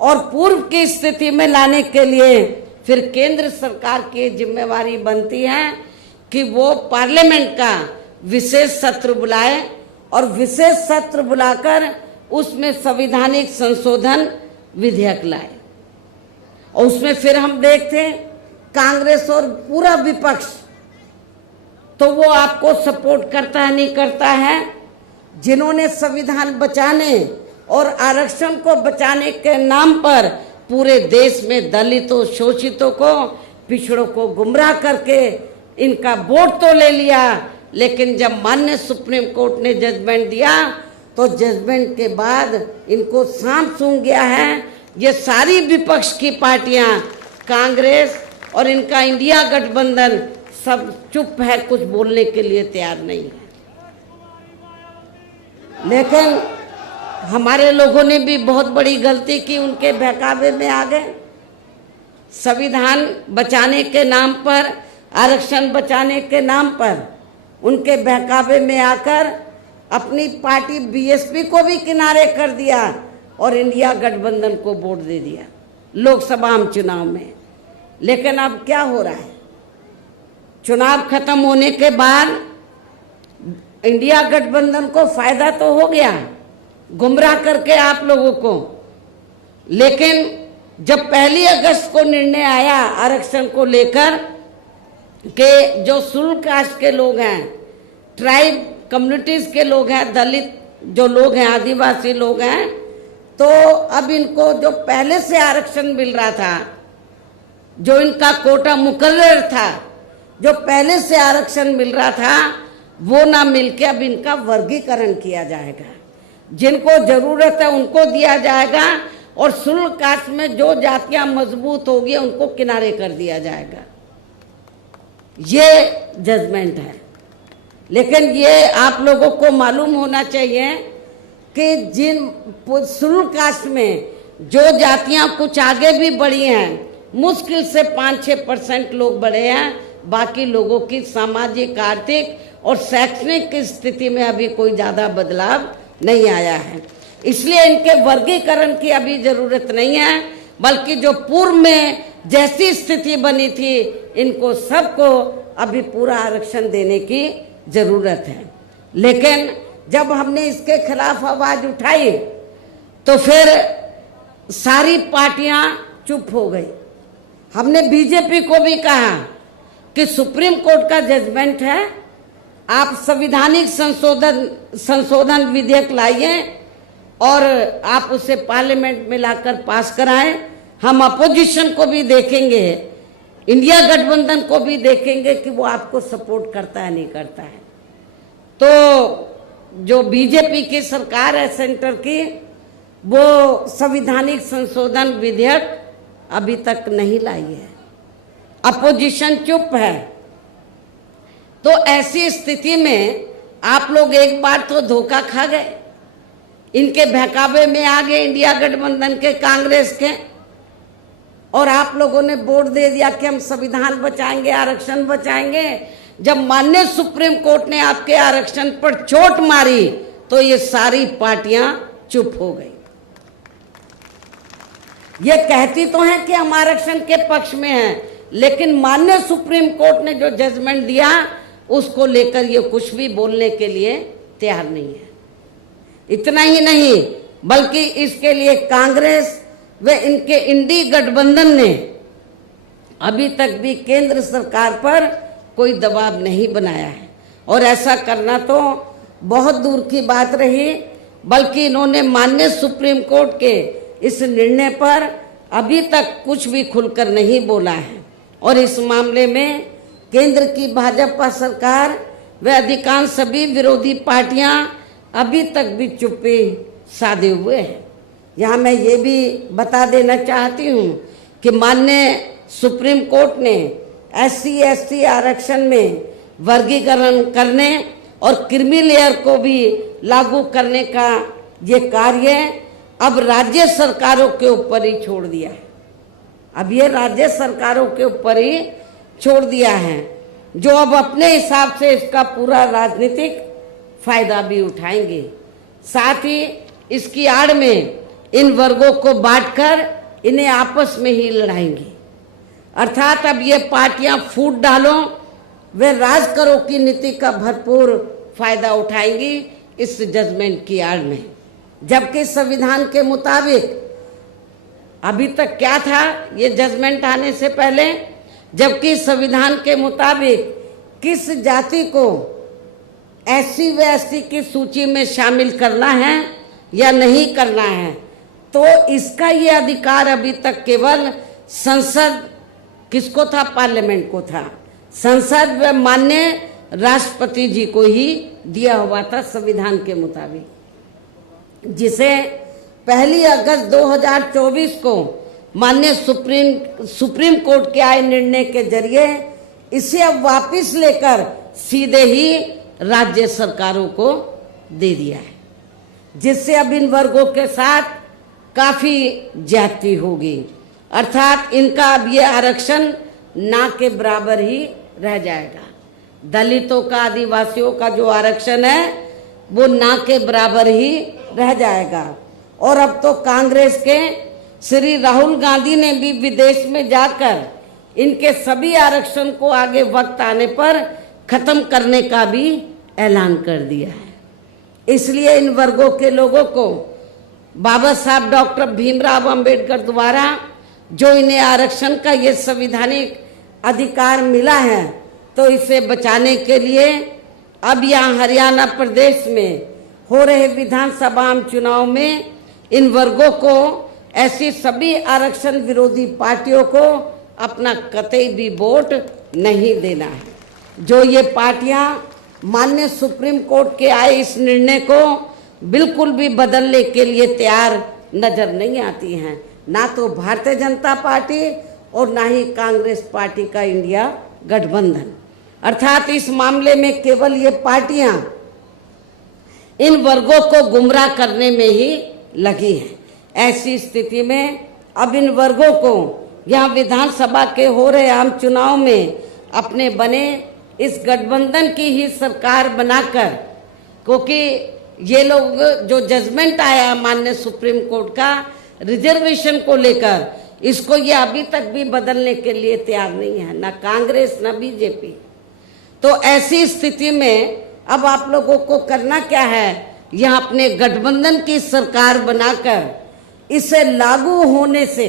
और पूर्व की स्थिति में लाने के लिए फिर केंद्र सरकार की जिम्मेवारी बनती है कि वो पार्लियामेंट का विशेष सत्र बुलाए और विशेष सत्र बुलाकर उसमें संवैधानिक संशोधन विधेयक लाए। और उसमें फिर हम देखते हैं कांग्रेस और पूरा विपक्ष तो वो आपको सपोर्ट करता है नहीं करता है। जिन्होंने संविधान बचाने और आरक्षण को बचाने के नाम पर पूरे देश में दलितों, शोषितों को, पिछड़ों को गुमराह करके इनका वोट तो ले लिया, लेकिन जब माननीय सुप्रीम कोर्ट ने जजमेंट दिया तो जजमेंट के बाद इनको सांप सूंघ गया है। ये सारी विपक्ष की पार्टियां, कांग्रेस और इनका इंडिया गठबंधन सब चुप है, कुछ बोलने के लिए तैयार नहीं है। लेकिन हमारे लोगों ने भी बहुत बड़ी गलती की, उनके बहकावे में आ गए। संविधान बचाने के नाम पर, आरक्षण बचाने के नाम पर उनके बहकावे में आकर अपनी पार्टी BSP को भी किनारे कर दिया और इंडिया गठबंधन को वोट दे दिया लोकसभा चुनाव में। लेकिन अब क्या हो रहा है? चुनाव खत्म होने के बाद इंडिया गठबंधन को फायदा तो हो गया गुमराह करके आप लोगों को, लेकिन जब 1 अगस्त को निर्णय आया आरक्षण को लेकर कि जो शुल्क कास्ट के लोग हैं, ट्राइब कम्युनिटीज के लोग हैं, दलित जो लोग हैं, आदिवासी लोग हैं, तो अब इनको जो पहले से आरक्षण मिल रहा था, जो इनका कोटा मुकर्रर था, जो पहले से आरक्षण मिल रहा था, वो ना मिलके अब इनका वर्गीकरण किया जाएगा। जिनको जरूरत है उनको दिया जाएगा और शुल्क कास्ट में जो जातियां मजबूत होगी उनको किनारे कर दिया जाएगा। ये जजमेंट है। लेकिन ये आप लोगों को मालूम होना चाहिए कि जिन शुल्क कास्ट में जो जातियां कुछ आगे भी बढ़ी हैं, मुश्किल से 5-6% लोग बढ़े हैं, बाकी लोगों की सामाजिक, आर्थिक और शैक्षणिक स्थिति में अभी कोई ज़्यादा बदलाव नहीं आया है। इसलिए इनके वर्गीकरण की अभी जरूरत नहीं है, बल्कि जो पूर्व में जैसी स्थिति बनी थी इनको सबको अभी पूरा आरक्षण देने की जरूरत है। लेकिन जब हमने इसके खिलाफ आवाज उठाई तो फिर सारी पार्टियां चुप हो गई। हमने बीजेपी को भी कहा कि सुप्रीम कोर्ट का जजमेंट है, आप संवैधानिक संशोधन विधेयक लाइए और आप उसे पार्लियामेंट में लाकर पास कराएं। हम अपोजिशन को भी देखेंगे, इंडिया गठबंधन को भी देखेंगे कि वो आपको सपोर्ट करता है नहीं करता है। तो जो बीजेपी की सरकार है सेंटर की, वो संवैधानिक संशोधन विधेयक अभी तक नहीं लाई है, अपोजिशन चुप है। तो ऐसी स्थिति में आप लोग एक बार तो धोखा खा गए, इनके बहकावे में आ गए इंडिया गठबंधन के, कांग्रेस के, और आप लोगों ने वोट दे दिया कि हम संविधान बचाएंगे, आरक्षण बचाएंगे। जब माननीय सुप्रीम कोर्ट ने आपके आरक्षण पर चोट मारी तो ये सारी पार्टियां चुप हो गई। ये कहती तो हैं कि हम आरक्षण के पक्ष में हैं, लेकिन माननीय सुप्रीम कोर्ट ने जो जजमेंट दिया उसको लेकर ये कुछ भी बोलने के लिए तैयार नहीं है। इतना ही नहीं, बल्कि इसके लिए कांग्रेस व इनके इंडी गठबंधन ने अभी तक भी केंद्र सरकार पर कोई दबाव नहीं बनाया है, और ऐसा करना तो बहुत दूर की बात रही, बल्कि इन्होंने माननीय सुप्रीम कोर्ट के इस निर्णय पर अभी तक कुछ भी खुलकर नहीं बोला है। और इस मामले में केंद्र की भाजपा सरकार व अधिकांश सभी विरोधी पार्टियां अभी तक भी चुप्पी साधे हुए हैं। यहाँ मैं ये भी बता देना चाहती हूँ कि माननीय सुप्रीम कोर्ट ने SC/ST आरक्षण में वर्गीकरण करने और क्रीमी लेयर को भी लागू करने का ये कार्य अब राज्य सरकारों के ऊपर ही छोड़ दिया है। अब ये राज्य सरकारों के ऊपर ही छोड़ दिया है, जो अब अपने हिसाब से इसका पूरा राजनीतिक फायदा भी उठाएंगे। साथ ही इसकी आड़ में इन वर्गों को बांटकर इन्हें आपस में ही लड़ाएंगे। अर्थात अब ये पार्टियां फूट डालो वे राज करो की नीति का भरपूर फायदा उठाएंगी इस जजमेंट की आड़ में। जबकि संविधान के मुताबिक अभी तक क्या था ये जजमेंट आने से पहले, जबकि संविधान के मुताबिक किस जाति को SC व ST की सूची में शामिल करना है या नहीं करना है, तो इसका ये अधिकार अभी तक केवल संसद, किसको था, पार्लियामेंट को था, संसद व माननीय राष्ट्रपति जी को ही दिया हुआ था संविधान के मुताबिक, जिसे 1 अगस्त 2024 को माननीय सुप्रीम कोर्ट के आए निर्णय के जरिए इसे अब वापस लेकर सीधे ही राज्य सरकारों को दे दिया है, जिससे अब इन वर्गों के साथ काफी ज्यादती होगी। अर्थात इनका अब ये आरक्षण ना के बराबर ही रह जाएगा। दलितों का, आदिवासियों का जो आरक्षण है वो ना के बराबर ही रह जाएगा। और अब तो कांग्रेस के श्री राहुल गांधी ने भी विदेश में जाकर इनके सभी आरक्षण को आगे वक्त आने पर खत्म करने का भी ऐलान कर दिया है। इसलिए इन वर्गों के लोगों को बाबा साहब डॉक्टर भीमराव अंबेडकर द्वारा जो इन्हें आरक्षण का ये संवैधानिक अधिकार मिला है, तो इसे बचाने के लिए अब यहाँ हरियाणा प्रदेश में हो रहे विधानसभा चुनाव में इन वर्गों को, ऐसी सभी आरक्षण विरोधी पार्टियों को अपना कतई भी वोट नहीं देना है। जो ये पार्टियां माननीय सुप्रीम कोर्ट के आए इस निर्णय को बिल्कुल भी बदलने के लिए तैयार नजर नहीं आती हैं, ना तो भारतीय जनता पार्टी और ना ही कांग्रेस पार्टी का इंडिया गठबंधन। अर्थात इस मामले में केवल ये पार्टियां इन वर्गों को गुमराह करने में ही लगी हैं। ऐसी स्थिति में अब इन वर्गों को यहाँ विधानसभा के हो रहे आम चुनाव में अपने बने इस गठबंधन की ही सरकार बनाकर, क्योंकि ये लोग जो जजमेंट आया माननीय सुप्रीम कोर्ट का रिजर्वेशन को लेकर, इसको ये अभी तक भी बदलने के लिए तैयार नहीं है, ना कांग्रेस ना बीजेपी। तो ऐसी स्थिति में अब आप लोगों को करना क्या है, यह अपने गठबंधन की सरकार बनाकर इसे लागू होने से,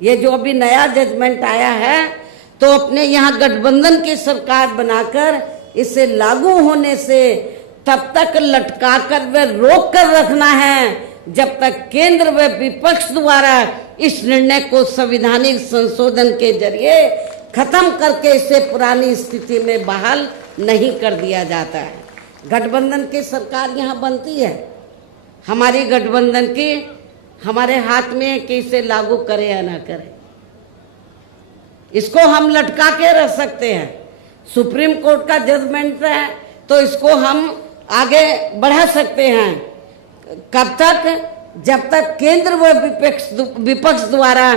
ये जो अभी नया जजमेंट आया है, तो अपने यहाँ गठबंधन की सरकार बनाकर इसे लागू होने से तब तक लटका कर व रोक कर रखना है जब तक केंद्र व विपक्ष द्वारा इस निर्णय को संवैधानिक संशोधन के जरिए खत्म करके इसे पुरानी स्थिति में बहाल नहीं कर दिया जाता है। गठबंधन की सरकार यहाँ बनती है, हमारी गठबंधन की हमारे हाथ में है कि इसे लागू करें या ना करें। इसको हम लटका के रख सकते हैं। सुप्रीम कोर्ट का जजमेंट है तो इसको हम आगे बढ़ा सकते हैं। कब तक? जब तक केंद्र व विपक्ष द्वारा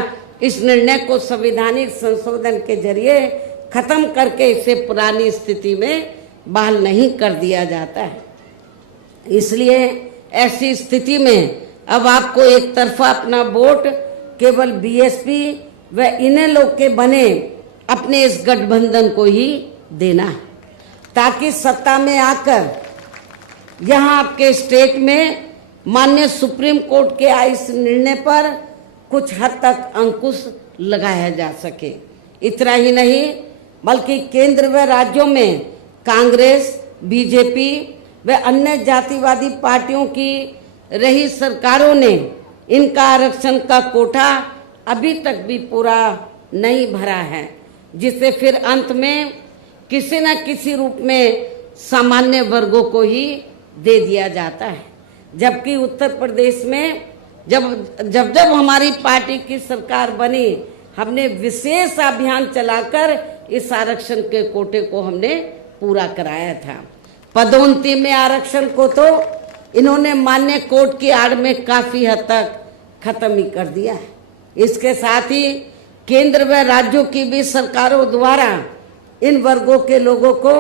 इस निर्णय को संवैधानिक संशोधन के जरिए खत्म करके इसे पुरानी स्थिति में बहाल नहीं कर दिया जाता है। इसलिए ऐसी स्थिति में अब आपको एक तरफा अपना वोट केवल बीएसपी व इन्हें लोग के बने अपने इस गठबंधन को ही देना है, ताकि सत्ता में आकर यहाँ आपके स्टेट में माननीय सुप्रीम कोर्ट के इस निर्णय पर कुछ हद तक अंकुश लगाया जा सके। इतना ही नहीं बल्कि केंद्र व राज्यों में कांग्रेस, बीजेपी व अन्य जातिवादी पार्टियों की रही सरकारों ने इनका आरक्षण का कोटा अभी तक भी पूरा नहीं भरा है, जिसे फिर अंत में किसी न किसी रूप में सामान्य वर्गों को ही दे दिया जाता है। जबकि उत्तर प्रदेश में जब हमारी पार्टी की सरकार बनी, हमने विशेष अभियान चलाकर इस आरक्षण के कोटे को हमने पूरा कराया था। पदोन्नति में आरक्षण को तो इन्होंने मान्य कोर्ट की आड़ में काफी हद तक खत्म ही कर दिया है। इसके साथ ही केंद्र व राज्यों की भी सरकारों द्वारा इन वर्गों के लोगों को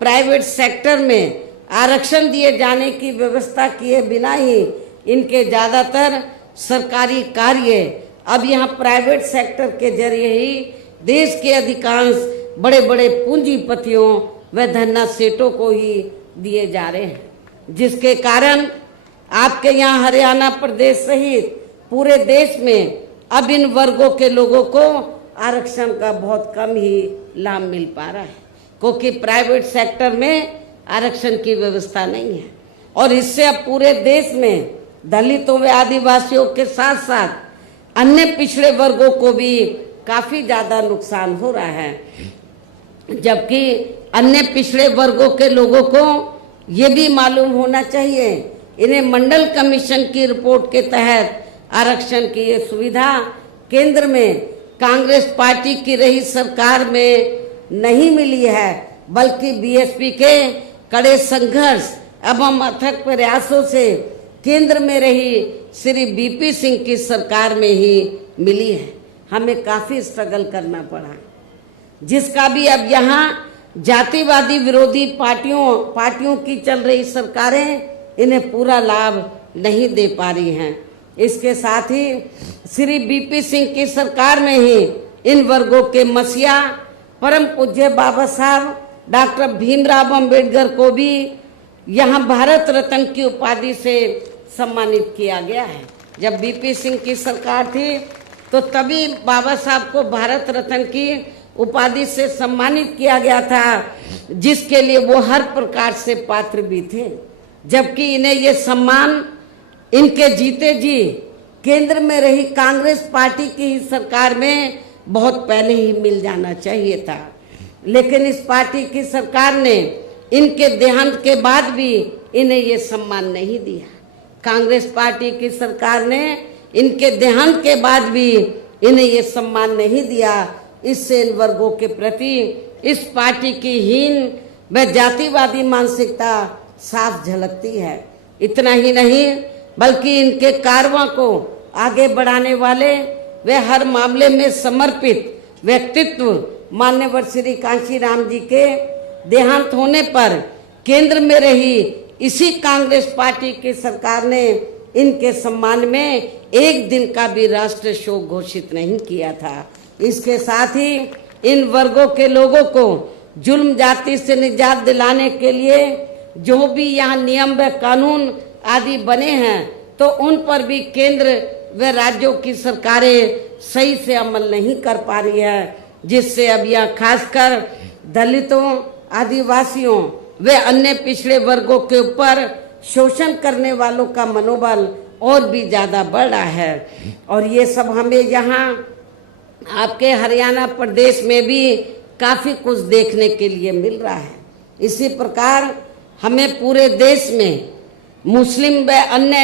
प्राइवेट सेक्टर में आरक्षण दिए जाने की व्यवस्था किए बिना ही इनके ज्यादातर सरकारी कार्य अब यहाँ प्राइवेट सेक्टर के जरिए ही देश के अधिकांश बड़े बड़े पूंजीपतियों व धन्ना सेठों को ही दिए जा रहे हैं, जिसके कारण आपके यहाँ हरियाणा प्रदेश सहित पूरे देश में अब इन वर्गों के लोगों को आरक्षण का बहुत कम ही लाभ मिल पा रहा है, क्योंकि प्राइवेट सेक्टर में आरक्षण की व्यवस्था नहीं है। और इससे अब पूरे देश में दलितों व आदिवासियों के साथ साथ अन्य पिछड़े वर्गों को भी काफी ज्यादा नुकसान हो रहा है। जबकि अन्य पिछड़े वर्गों के लोगों को ये भी मालूम होना चाहिए, इन्हें मंडल कमीशन की रिपोर्ट के तहत आरक्षण की ये सुविधा केंद्र में कांग्रेस पार्टी की रही सरकार में नहीं मिली है, बल्कि बीएसपी के कड़े संघर्ष एवं अथक प्रयासों से केंद्र में रही श्री बीपी सिंह की सरकार में ही मिली है। हमें काफी स्ट्रगल करना पड़ा, जिसका भी अब यहाँ जातिवादी विरोधी पार्टियों की चल रही सरकारें इन्हें पूरा लाभ नहीं दे पा रही हैं। इसके साथ ही श्री बीपी सिंह की सरकार में ही इन वर्गों के मसीहा परम पूज्य बाबा साहब डॉक्टर भीमराव अंबेडकर को भी यहाँ भारत रत्न की उपाधि से सम्मानित किया गया है। जब बीपी सिंह की सरकार थी तो तभी बाबा साहब को भारत रत्न की उपाधि से सम्मानित किया गया था, जिसके लिए वो हर प्रकार से पात्र भी थे। जबकि इन्हें ये सम्मान इनके जीते जी केंद्र में रही कांग्रेस पार्टी की ही सरकार में बहुत पहले ही मिल जाना चाहिए था, लेकिन इस पार्टी की सरकार ने इनके देहांत के बाद भी इन्हें ये सम्मान नहीं दिया। कांग्रेस पार्टी की सरकार ने इनके देहांत के बाद भी इन्हें ये सम्मान नहीं दिया। इससे इन वर्गों के प्रति इस पार्टी की हीन व जातिवादी मानसिकता साफ झलकती है। इतना ही नहीं बल्कि इनके कारवां को आगे बढ़ाने वाले वे हर मामले में समर्पित व्यक्तित्व मान्यवर श्री कांशीराम जी के देहांत होने पर केंद्र में रही इसी कांग्रेस पार्टी की सरकार ने इनके सम्मान में एक दिन का भी राष्ट्रीय शोक घोषित नहीं किया था। इसके साथ ही इन वर्गों के लोगों को जुल्म जाति से निजात दिलाने के लिए जो भी यहाँ नियम व कानून आदि बने हैं तो उन पर भी केंद्र व राज्यों की सरकारें सही से अमल नहीं कर पा रही है, जिससे अब यह खासकर दलितों, आदिवासियों व अन्य पिछड़े वर्गों के ऊपर शोषण करने वालों का मनोबल और भी ज्यादा बढ़ रहा है। और ये सब हमें यहाँ आपके हरियाणा प्रदेश में भी काफी कुछ देखने के लिए मिल रहा है। इसी प्रकार हमें पूरे देश में मुस्लिम व अन्य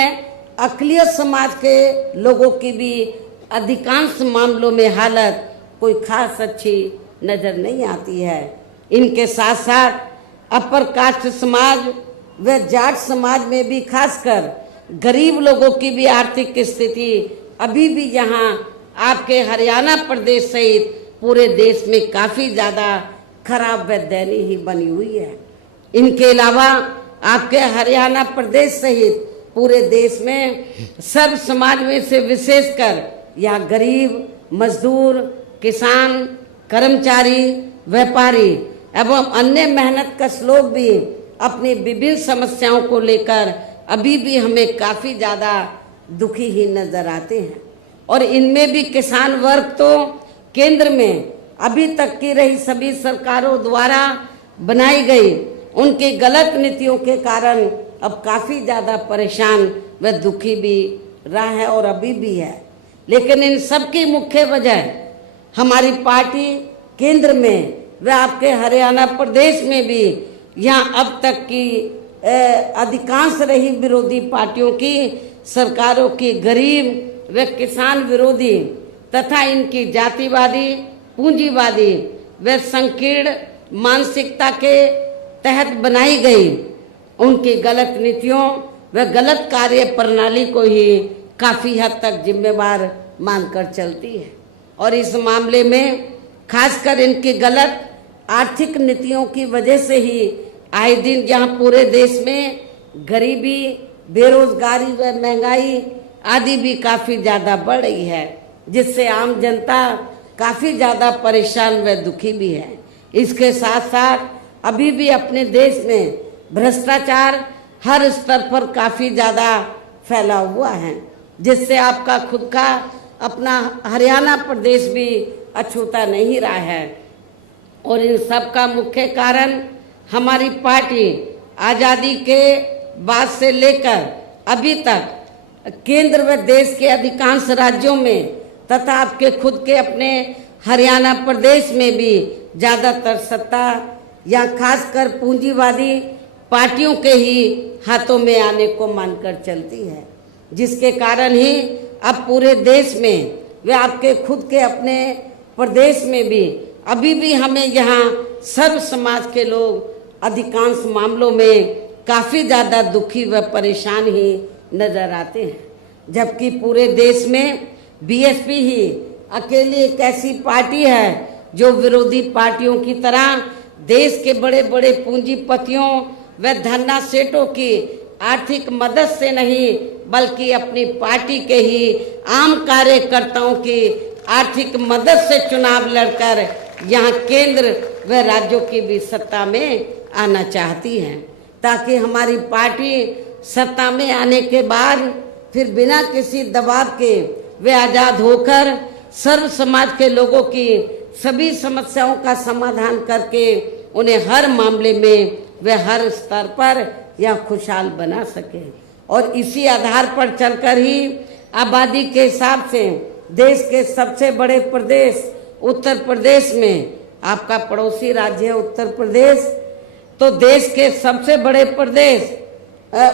अक़लियत समाज के लोगों की भी अधिकांश मामलों में हालत कोई खास अच्छी नजर नहीं आती है। इनके साथ साथ अपर कास्ट समाज व जाट समाज में भी खासकर गरीब लोगों की भी आर्थिक स्थिति अभी भी यहाँ आपके हरियाणा प्रदेश सहित पूरे देश में काफी ज्यादा खराब व दयनीय ही बनी हुई है। इनके अलावा आपके हरियाणा प्रदेश सहित पूरे देश में सर्व समाज में से विशेषकर यहाँ गरीब, मजदूर, किसान, कर्मचारी, व्यापारी एवं अन्य मेहनतकश लोग भी अपनी विभिन्न समस्याओं को लेकर अभी भी हमें काफी ज्यादा दुखी ही नजर आते हैं। और इनमें भी किसान वर्ग तो केंद्र में अभी तक की रही सभी सरकारों द्वारा बनाई गई उनकी गलत नीतियों के कारण अब काफी ज्यादा परेशान व दुखी भी रहा है और अभी भी है। लेकिन इन सब की मुख्य वजह हमारी पार्टी केंद्र में व आपके हरियाणा प्रदेश में भी यहाँ अब तक की अधिकांश रही विरोधी पार्टियों की सरकारों की गरीब व किसान विरोधी तथा इनकी जातिवादी, पूंजीवादी व संकीर्ण मानसिकता के तहत बनाई गई उनकी गलत नीतियों व गलत कार्य प्रणाली को ही काफी हद तक जिम्मेवार मानकर चलती है। और इस मामले में खासकर इनकी गलत आर्थिक नीतियों की वजह से ही आए दिन जहाँ पूरे देश में गरीबी, बेरोजगारी व महंगाई आदि भी काफी ज्यादा बढ़ रही है, जिससे आम जनता काफी ज्यादा परेशान व दुखी भी है। इसके साथ साथ अभी भी अपने देश में भ्रष्टाचार हर स्तर पर काफी ज्यादा फैला हुआ है, जिससे आपका खुद का अपना हरियाणा प्रदेश भी अछूता नहीं रहा है। और इन सब का मुख्य कारण हमारी पार्टी आजादी के बाद से लेकर अभी तक केंद्र व देश के अधिकांश राज्यों में तथा आपके खुद के अपने हरियाणा प्रदेश में भी ज्यादातर सत्ता या खासकर पूंजीवादी पार्टियों के ही हाथों में आने को मानकर चलती है, जिसके कारण ही अब पूरे देश में वे आपके खुद के अपने प्रदेश में भी अभी भी हमें यहाँ सर्व समाज के लोग अधिकांश मामलों में काफी ज्यादा दुखी व परेशान ही नजर आते हैं। जबकि पूरे देश में बीएसपी ही अकेली एक ऐसी पार्टी है जो विरोधी पार्टियों की तरह देश के बड़े बड़े पूंजीपतियों व धन्ना सेठों की आर्थिक मदद से नहीं बल्कि अपनी पार्टी के ही आम कार्यकर्ताओं की आर्थिक मदद से चुनाव लड़कर यहाँ केंद्र व राज्यों की भी सत्ता में आना चाहती है, ताकि हमारी पार्टी सत्ता में आने के बाद फिर बिना किसी दबाव के वे आजाद होकर सर्व समाज के लोगों की सभी समस्याओं का समाधान करके उन्हें हर मामले में वे हर स्तर पर यह खुशहाल बना सके। और इसी आधार पर चलकर ही आबादी के हिसाब से देश के सबसे बड़े प्रदेश उत्तर प्रदेश में, आपका पड़ोसी राज्य है उत्तर प्रदेश, तो देश के सबसे बड़े प्रदेश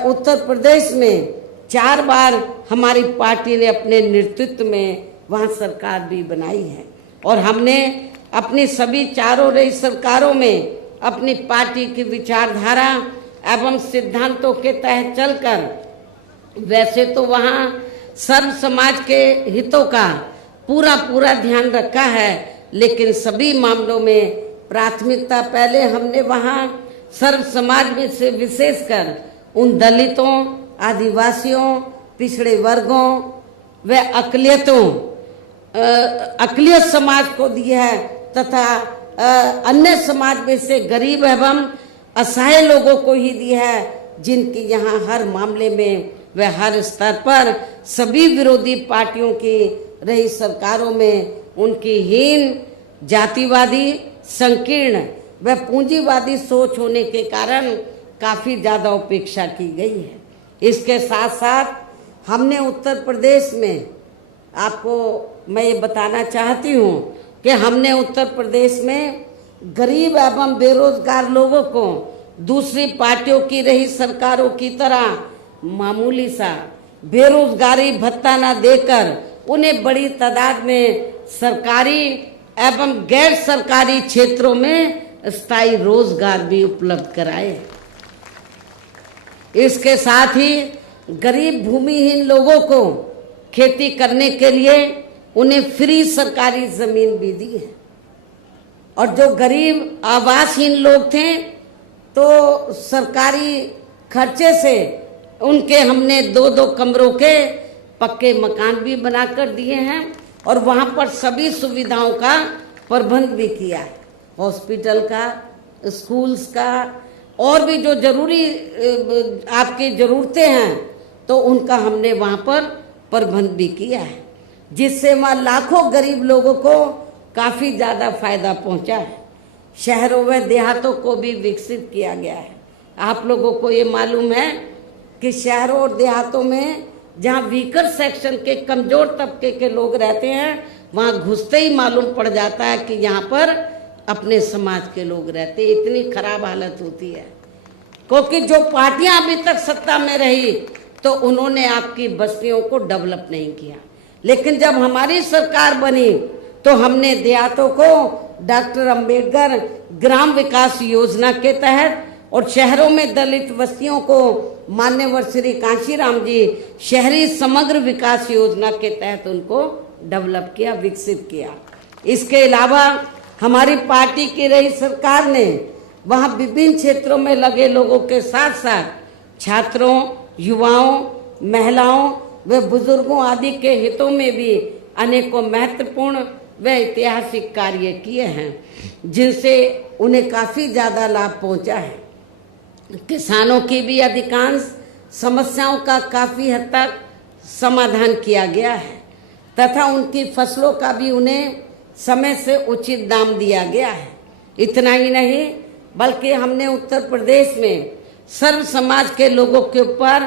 उत्तर प्रदेश में 4 बार हमारी पार्टी ने अपने नेतृत्व में वहाँ सरकार भी बनाई है। और हमने अपनी सभी चारों रही सरकारों में अपनी पार्टी की विचारधारा एवं सिद्धांतों के तहत चलकर वैसे तो वहाँ सर्व समाज के हितों का पूरा ध्यान रखा है, लेकिन सभी मामलों में प्राथमिकता पहले हमने वहाँ सर्व समाज में से विशेषकर उन दलितों, आदिवासियों, पिछड़े वर्गों व अकलियत समाज को दी है तथा अन्य समाज में से गरीब एवं असहाय लोगों को ही दी है, जिनकी यहाँ हर मामले में व हर स्तर पर सभी विरोधी पार्टियों की रही सरकारों में उनकी हीन, जातिवादी, संकीर्ण व पूंजीवादी सोच होने के कारण काफी ज्यादा उपेक्षा की गई है। इसके साथ साथ हमने उत्तर प्रदेश में, आपको मैं ये बताना चाहती हूँ कि हमने उत्तर प्रदेश में गरीब एवं बेरोजगार लोगों को दूसरी पार्टियों की रही सरकारों की तरह मामूली सा बेरोजगारी भत्ता न देकर उन्हें बड़ी तादाद में सरकारी एवं गैर सरकारी क्षेत्रों में स्थायी रोजगार भी उपलब्ध कराए। इसके साथ ही गरीब भूमिहीन लोगों को खेती करने के लिए उन्हें फ्री सरकारी जमीन भी दी है। और जो गरीब आवासहीन लोग थे तो सरकारी खर्चे से उनके हमने 2-2 कमरों के पक्के मकान भी बनाकर दिए हैं और वहाँ पर सभी सुविधाओं का प्रबंध भी किया है, हॉस्पिटल का, स्कूल्स का, और भी जो जरूरी आपकी ज़रूरतें हैं तो उनका हमने वहाँ पर प्रबंध भी किया है, जिससे वहाँ लाखों गरीब लोगों को काफ़ी ज़्यादा फायदा पहुँचा है। शहरों व देहातों को भी विकसित किया गया है। आप लोगों को ये मालूम है कि शहरों और देहातों में जहाँ वीकर सेक्शन के कमज़ोर तबके के लोग रहते हैं वहाँ घुसते ही मालूम पड़ जाता है कि यहाँ पर अपने समाज के लोग रहते। इतनी खराब हालत होती है, क्योंकि जो पार्टियां अभी तक सत्ता में रही तो उन्होंने आपकी बस्तियों को डेवलप नहीं किया, लेकिन जब हमारी सरकार बनी तो हमने देहातों को डॉक्टर अंबेडकर ग्राम विकास योजना के तहत और शहरों में दलित बस्तियों को मान्यवर श्री कांशीराम जी शहरी समग्र विकास योजना के तहत उनको डेवलप किया, विकसित किया। इसके अलावा हमारी पार्टी की रही सरकार ने वहाँ विभिन्न क्षेत्रों में लगे लोगों के साथ साथ छात्रों, युवाओं, महिलाओं व बुजुर्गों आदि के हितों में भी अनेकों महत्वपूर्ण व ऐतिहासिक कार्य किए हैं, जिनसे उन्हें काफ़ी ज़्यादा लाभ पहुंचा है। किसानों की भी अधिकांश समस्याओं का काफ़ी हद तक समाधान किया गया है तथा उनकी फसलों का भी उन्हें समय से उचित दाम दिया गया है। इतना ही नहीं बल्कि हमने उत्तर प्रदेश में सर्व समाज के लोगों के ऊपर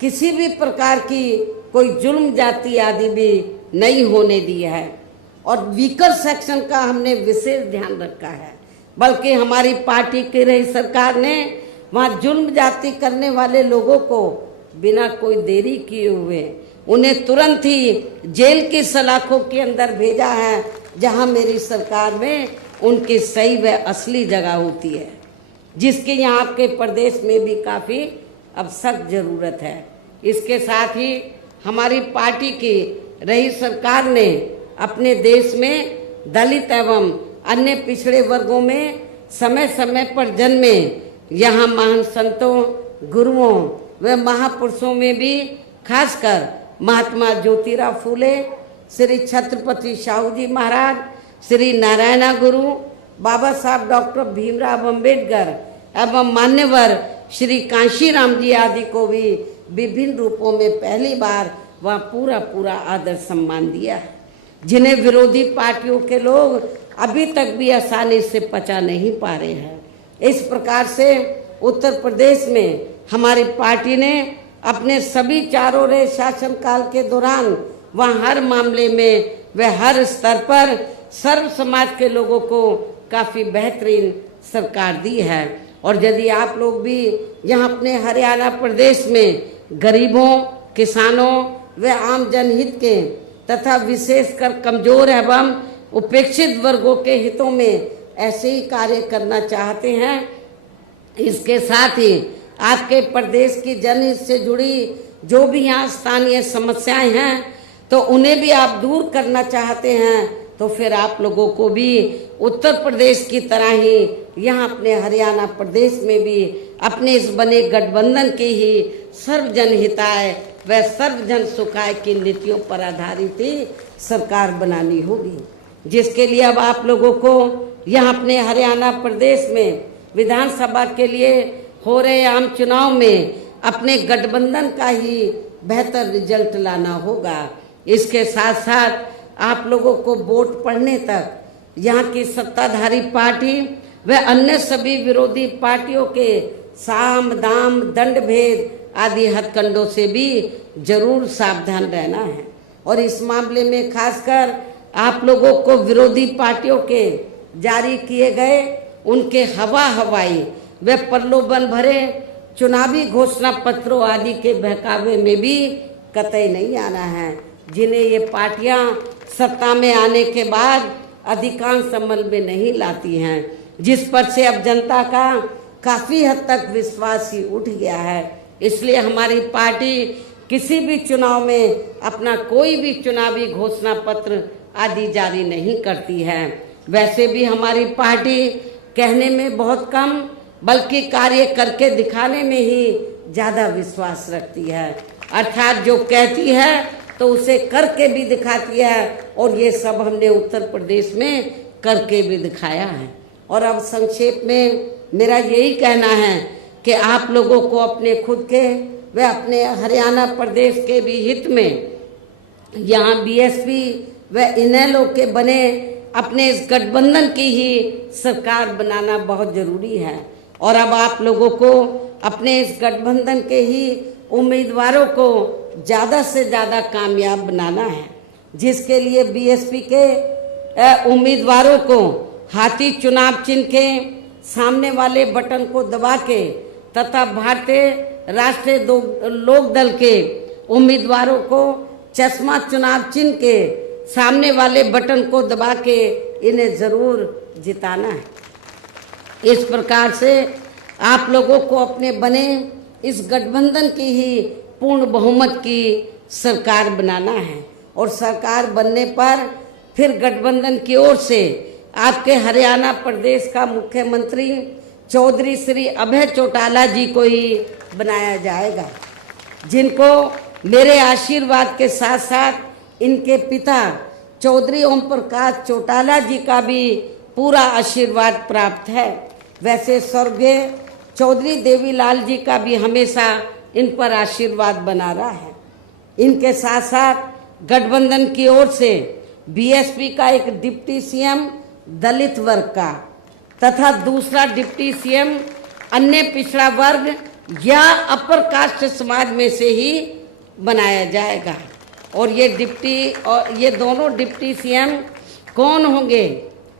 किसी भी प्रकार की कोई जुल्म जाति आदि भी नहीं होने दिया है और वीकर सेक्शन का हमने विशेष ध्यान रखा है। बल्कि हमारी पार्टी की रही सरकार ने वहाँ जुल्म जाति करने वाले लोगों को बिना कोई देरी किए हुए उन्हें तुरंत ही जेल की सलाखों के अंदर भेजा है, जहाँ मेरी सरकार में उनकी सही व असली जगह होती है, जिसकी यहाँ आपके प्रदेश में भी काफ़ी अब सख्त ज़रूरत है। इसके साथ ही हमारी पार्टी की रही सरकार ने अपने देश में दलित एवं अन्य पिछड़े वर्गों में समय समय पर जन्मे यहाँ महान संतों, गुरुओं व महापुरुषों में भी खासकर महात्मा ज्योतिराव फूले, श्री छत्रपति शाहू जी महाराज, श्री नारायणा गुरु, बाबा साहब डॉक्टर भीमराव अंबेडकर एवं मान्यवर श्री कांशीराम जी आदि को भी विभिन्न रूपों में पहली बार वह पूरा आदर सम्मान दिया है, जिन्हें विरोधी पार्टियों के लोग अभी तक भी आसानी से पचा नहीं पा रहे हैं। इस प्रकार से उत्तर प्रदेश में हमारी पार्टी ने अपने सभी चारों रे शासनकाल के दौरान वहाँ हर मामले में व हर स्तर पर सर्व समाज के लोगों को काफ़ी बेहतरीन सरकार दी है। और यदि आप लोग भी यहाँ अपने हरियाणा प्रदेश में गरीबों, किसानों व आम जनहित के तथा विशेषकर कमजोर एवं उपेक्षित वर्गों के हितों में ऐसे ही कार्य करना चाहते हैं, इसके साथ ही आपके प्रदेश की जनहित से जुड़ी जो भी यहाँ स्थानीय समस्याएं हैं तो उन्हें भी आप दूर करना चाहते हैं, तो फिर आप लोगों को भी उत्तर प्रदेश की तरह ही यहाँ अपने हरियाणा प्रदेश में भी अपने इस बने गठबंधन की ही सर्वजन हिताय व सर्वजन सुखाय की नीतियों पर आधारित ही सरकार बनानी होगी, जिसके लिए अब आप लोगों को यहाँ अपने हरियाणा प्रदेश में विधानसभा के लिए हो रहे आम चुनाव में अपने गठबंधन का ही बेहतर रिजल्ट लाना होगा। इसके साथ साथ आप लोगों को वोट पड़ने तक यहाँ की सत्ताधारी पार्टी व अन्य सभी विरोधी पार्टियों के साम दाम दंड भेद आदि हथकंडों से भी जरूर सावधान रहना है। और इस मामले में खासकर आप लोगों को विरोधी पार्टियों के जारी किए गए उनके हवाई व प्रलोभन भरे चुनावी घोषणा पत्रों आदि के बहकावे में भी कतई नहीं आना है, जिन्हें ये पार्टियां सत्ता में आने के बाद अधिकांश अमल में नहीं लाती हैं, जिस पर से अब जनता का काफी हद तक विश्वास ही उठ गया है। इसलिए हमारी पार्टी किसी भी चुनाव में अपना कोई भी चुनावी घोषणा पत्र आदि जारी नहीं करती है। वैसे भी हमारी पार्टी कहने में बहुत कम बल्कि कार्य करके दिखाने में ही ज्यादा विश्वास रखती है। अर्थात जो कहती है तो उसे करके भी दिखाती है, और ये सब हमने उत्तर प्रदेश में करके भी दिखाया है। और अब संक्षेप में मेरा यही कहना है कि आप लोगों को अपने खुद के व अपने हरियाणा प्रदेश के भी हित में यहाँ बीएसपी व इनेलो के बने अपने इस गठबंधन की ही सरकार बनाना बहुत जरूरी है। और अब आप लोगों को अपने इस गठबंधन के ही उम्मीदवारों को ज़्यादा से ज़्यादा कामयाब बनाना है, जिसके लिए बीएसपी के उम्मीदवारों को हाथी चुनाव चिन्ह के सामने वाले बटन को दबा के तथा भारतीय राष्ट्रीय लोक दल के उम्मीदवारों को चश्मा चुनाव चिन्ह के सामने वाले बटन को दबा के इन्हें जरूर जिताना है। इस प्रकार से आप लोगों को अपने बने इस गठबंधन की ही पूर्ण बहुमत की सरकार बनाना है, और सरकार बनने पर फिर गठबंधन की ओर से आपके हरियाणा प्रदेश का मुख्यमंत्री चौधरी श्री अभय चौटाला जी को ही बनाया जाएगा, जिनको मेरे आशीर्वाद के साथ साथ इनके पिता चौधरी ओम प्रकाश चौटाला जी का भी पूरा आशीर्वाद प्राप्त है। वैसे स्वर्गीय चौधरी देवीलाल जी का भी हमेशा इन पर आशीर्वाद बना रहा है। इनके साथ साथ गठबंधन की ओर से बीएसपी का एक डिप्टी सीएम दलित वर्ग का तथा दूसरा डिप्टी सीएम अन्य पिछड़ा वर्ग या अपर कास्ट समाज में से ही बनाया जाएगा। और ये दोनों डिप्टी सीएम कौन होंगे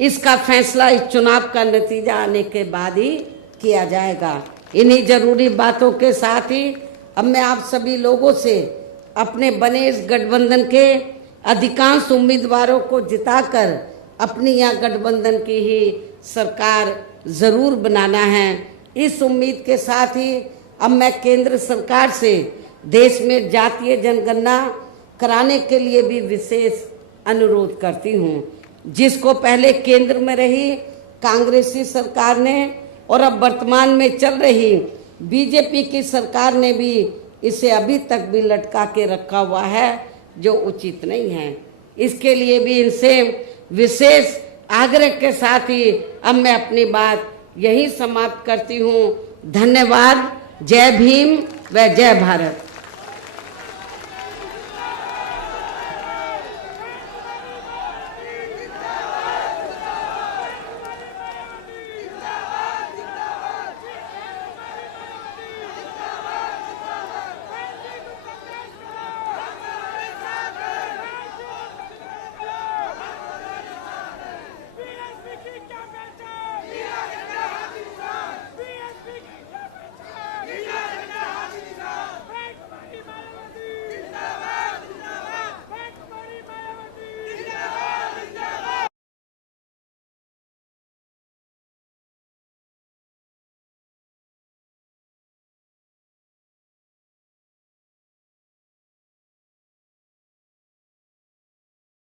इसका फैसला इस चुनाव का नतीजा आने के बाद ही किया जाएगा। इन्हीं जरूरी बातों के साथ ही अब मैं आप सभी लोगों से अपने बने इस गठबंधन के अधिकांश उम्मीदवारों को जिताकर अपनी यहाँ गठबंधन की ही सरकार जरूर बनाना है। इस उम्मीद के साथ ही अब मैं केंद्र सरकार से देश में जातीय जनगणना कराने के लिए भी विशेष अनुरोध करती हूँ, जिसको पहले केंद्र में रही कांग्रेसी सरकार ने और अब वर्तमान में चल रही बीजेपी की सरकार ने भी इसे अभी तक भी लटका के रखा हुआ है, जो उचित नहीं है। इसके लिए भी इनसे विशेष आग्रह के साथ ही अब मैं अपनी बात यही समाप्त करती हूँ। धन्यवाद। जय भीम व जय भारत।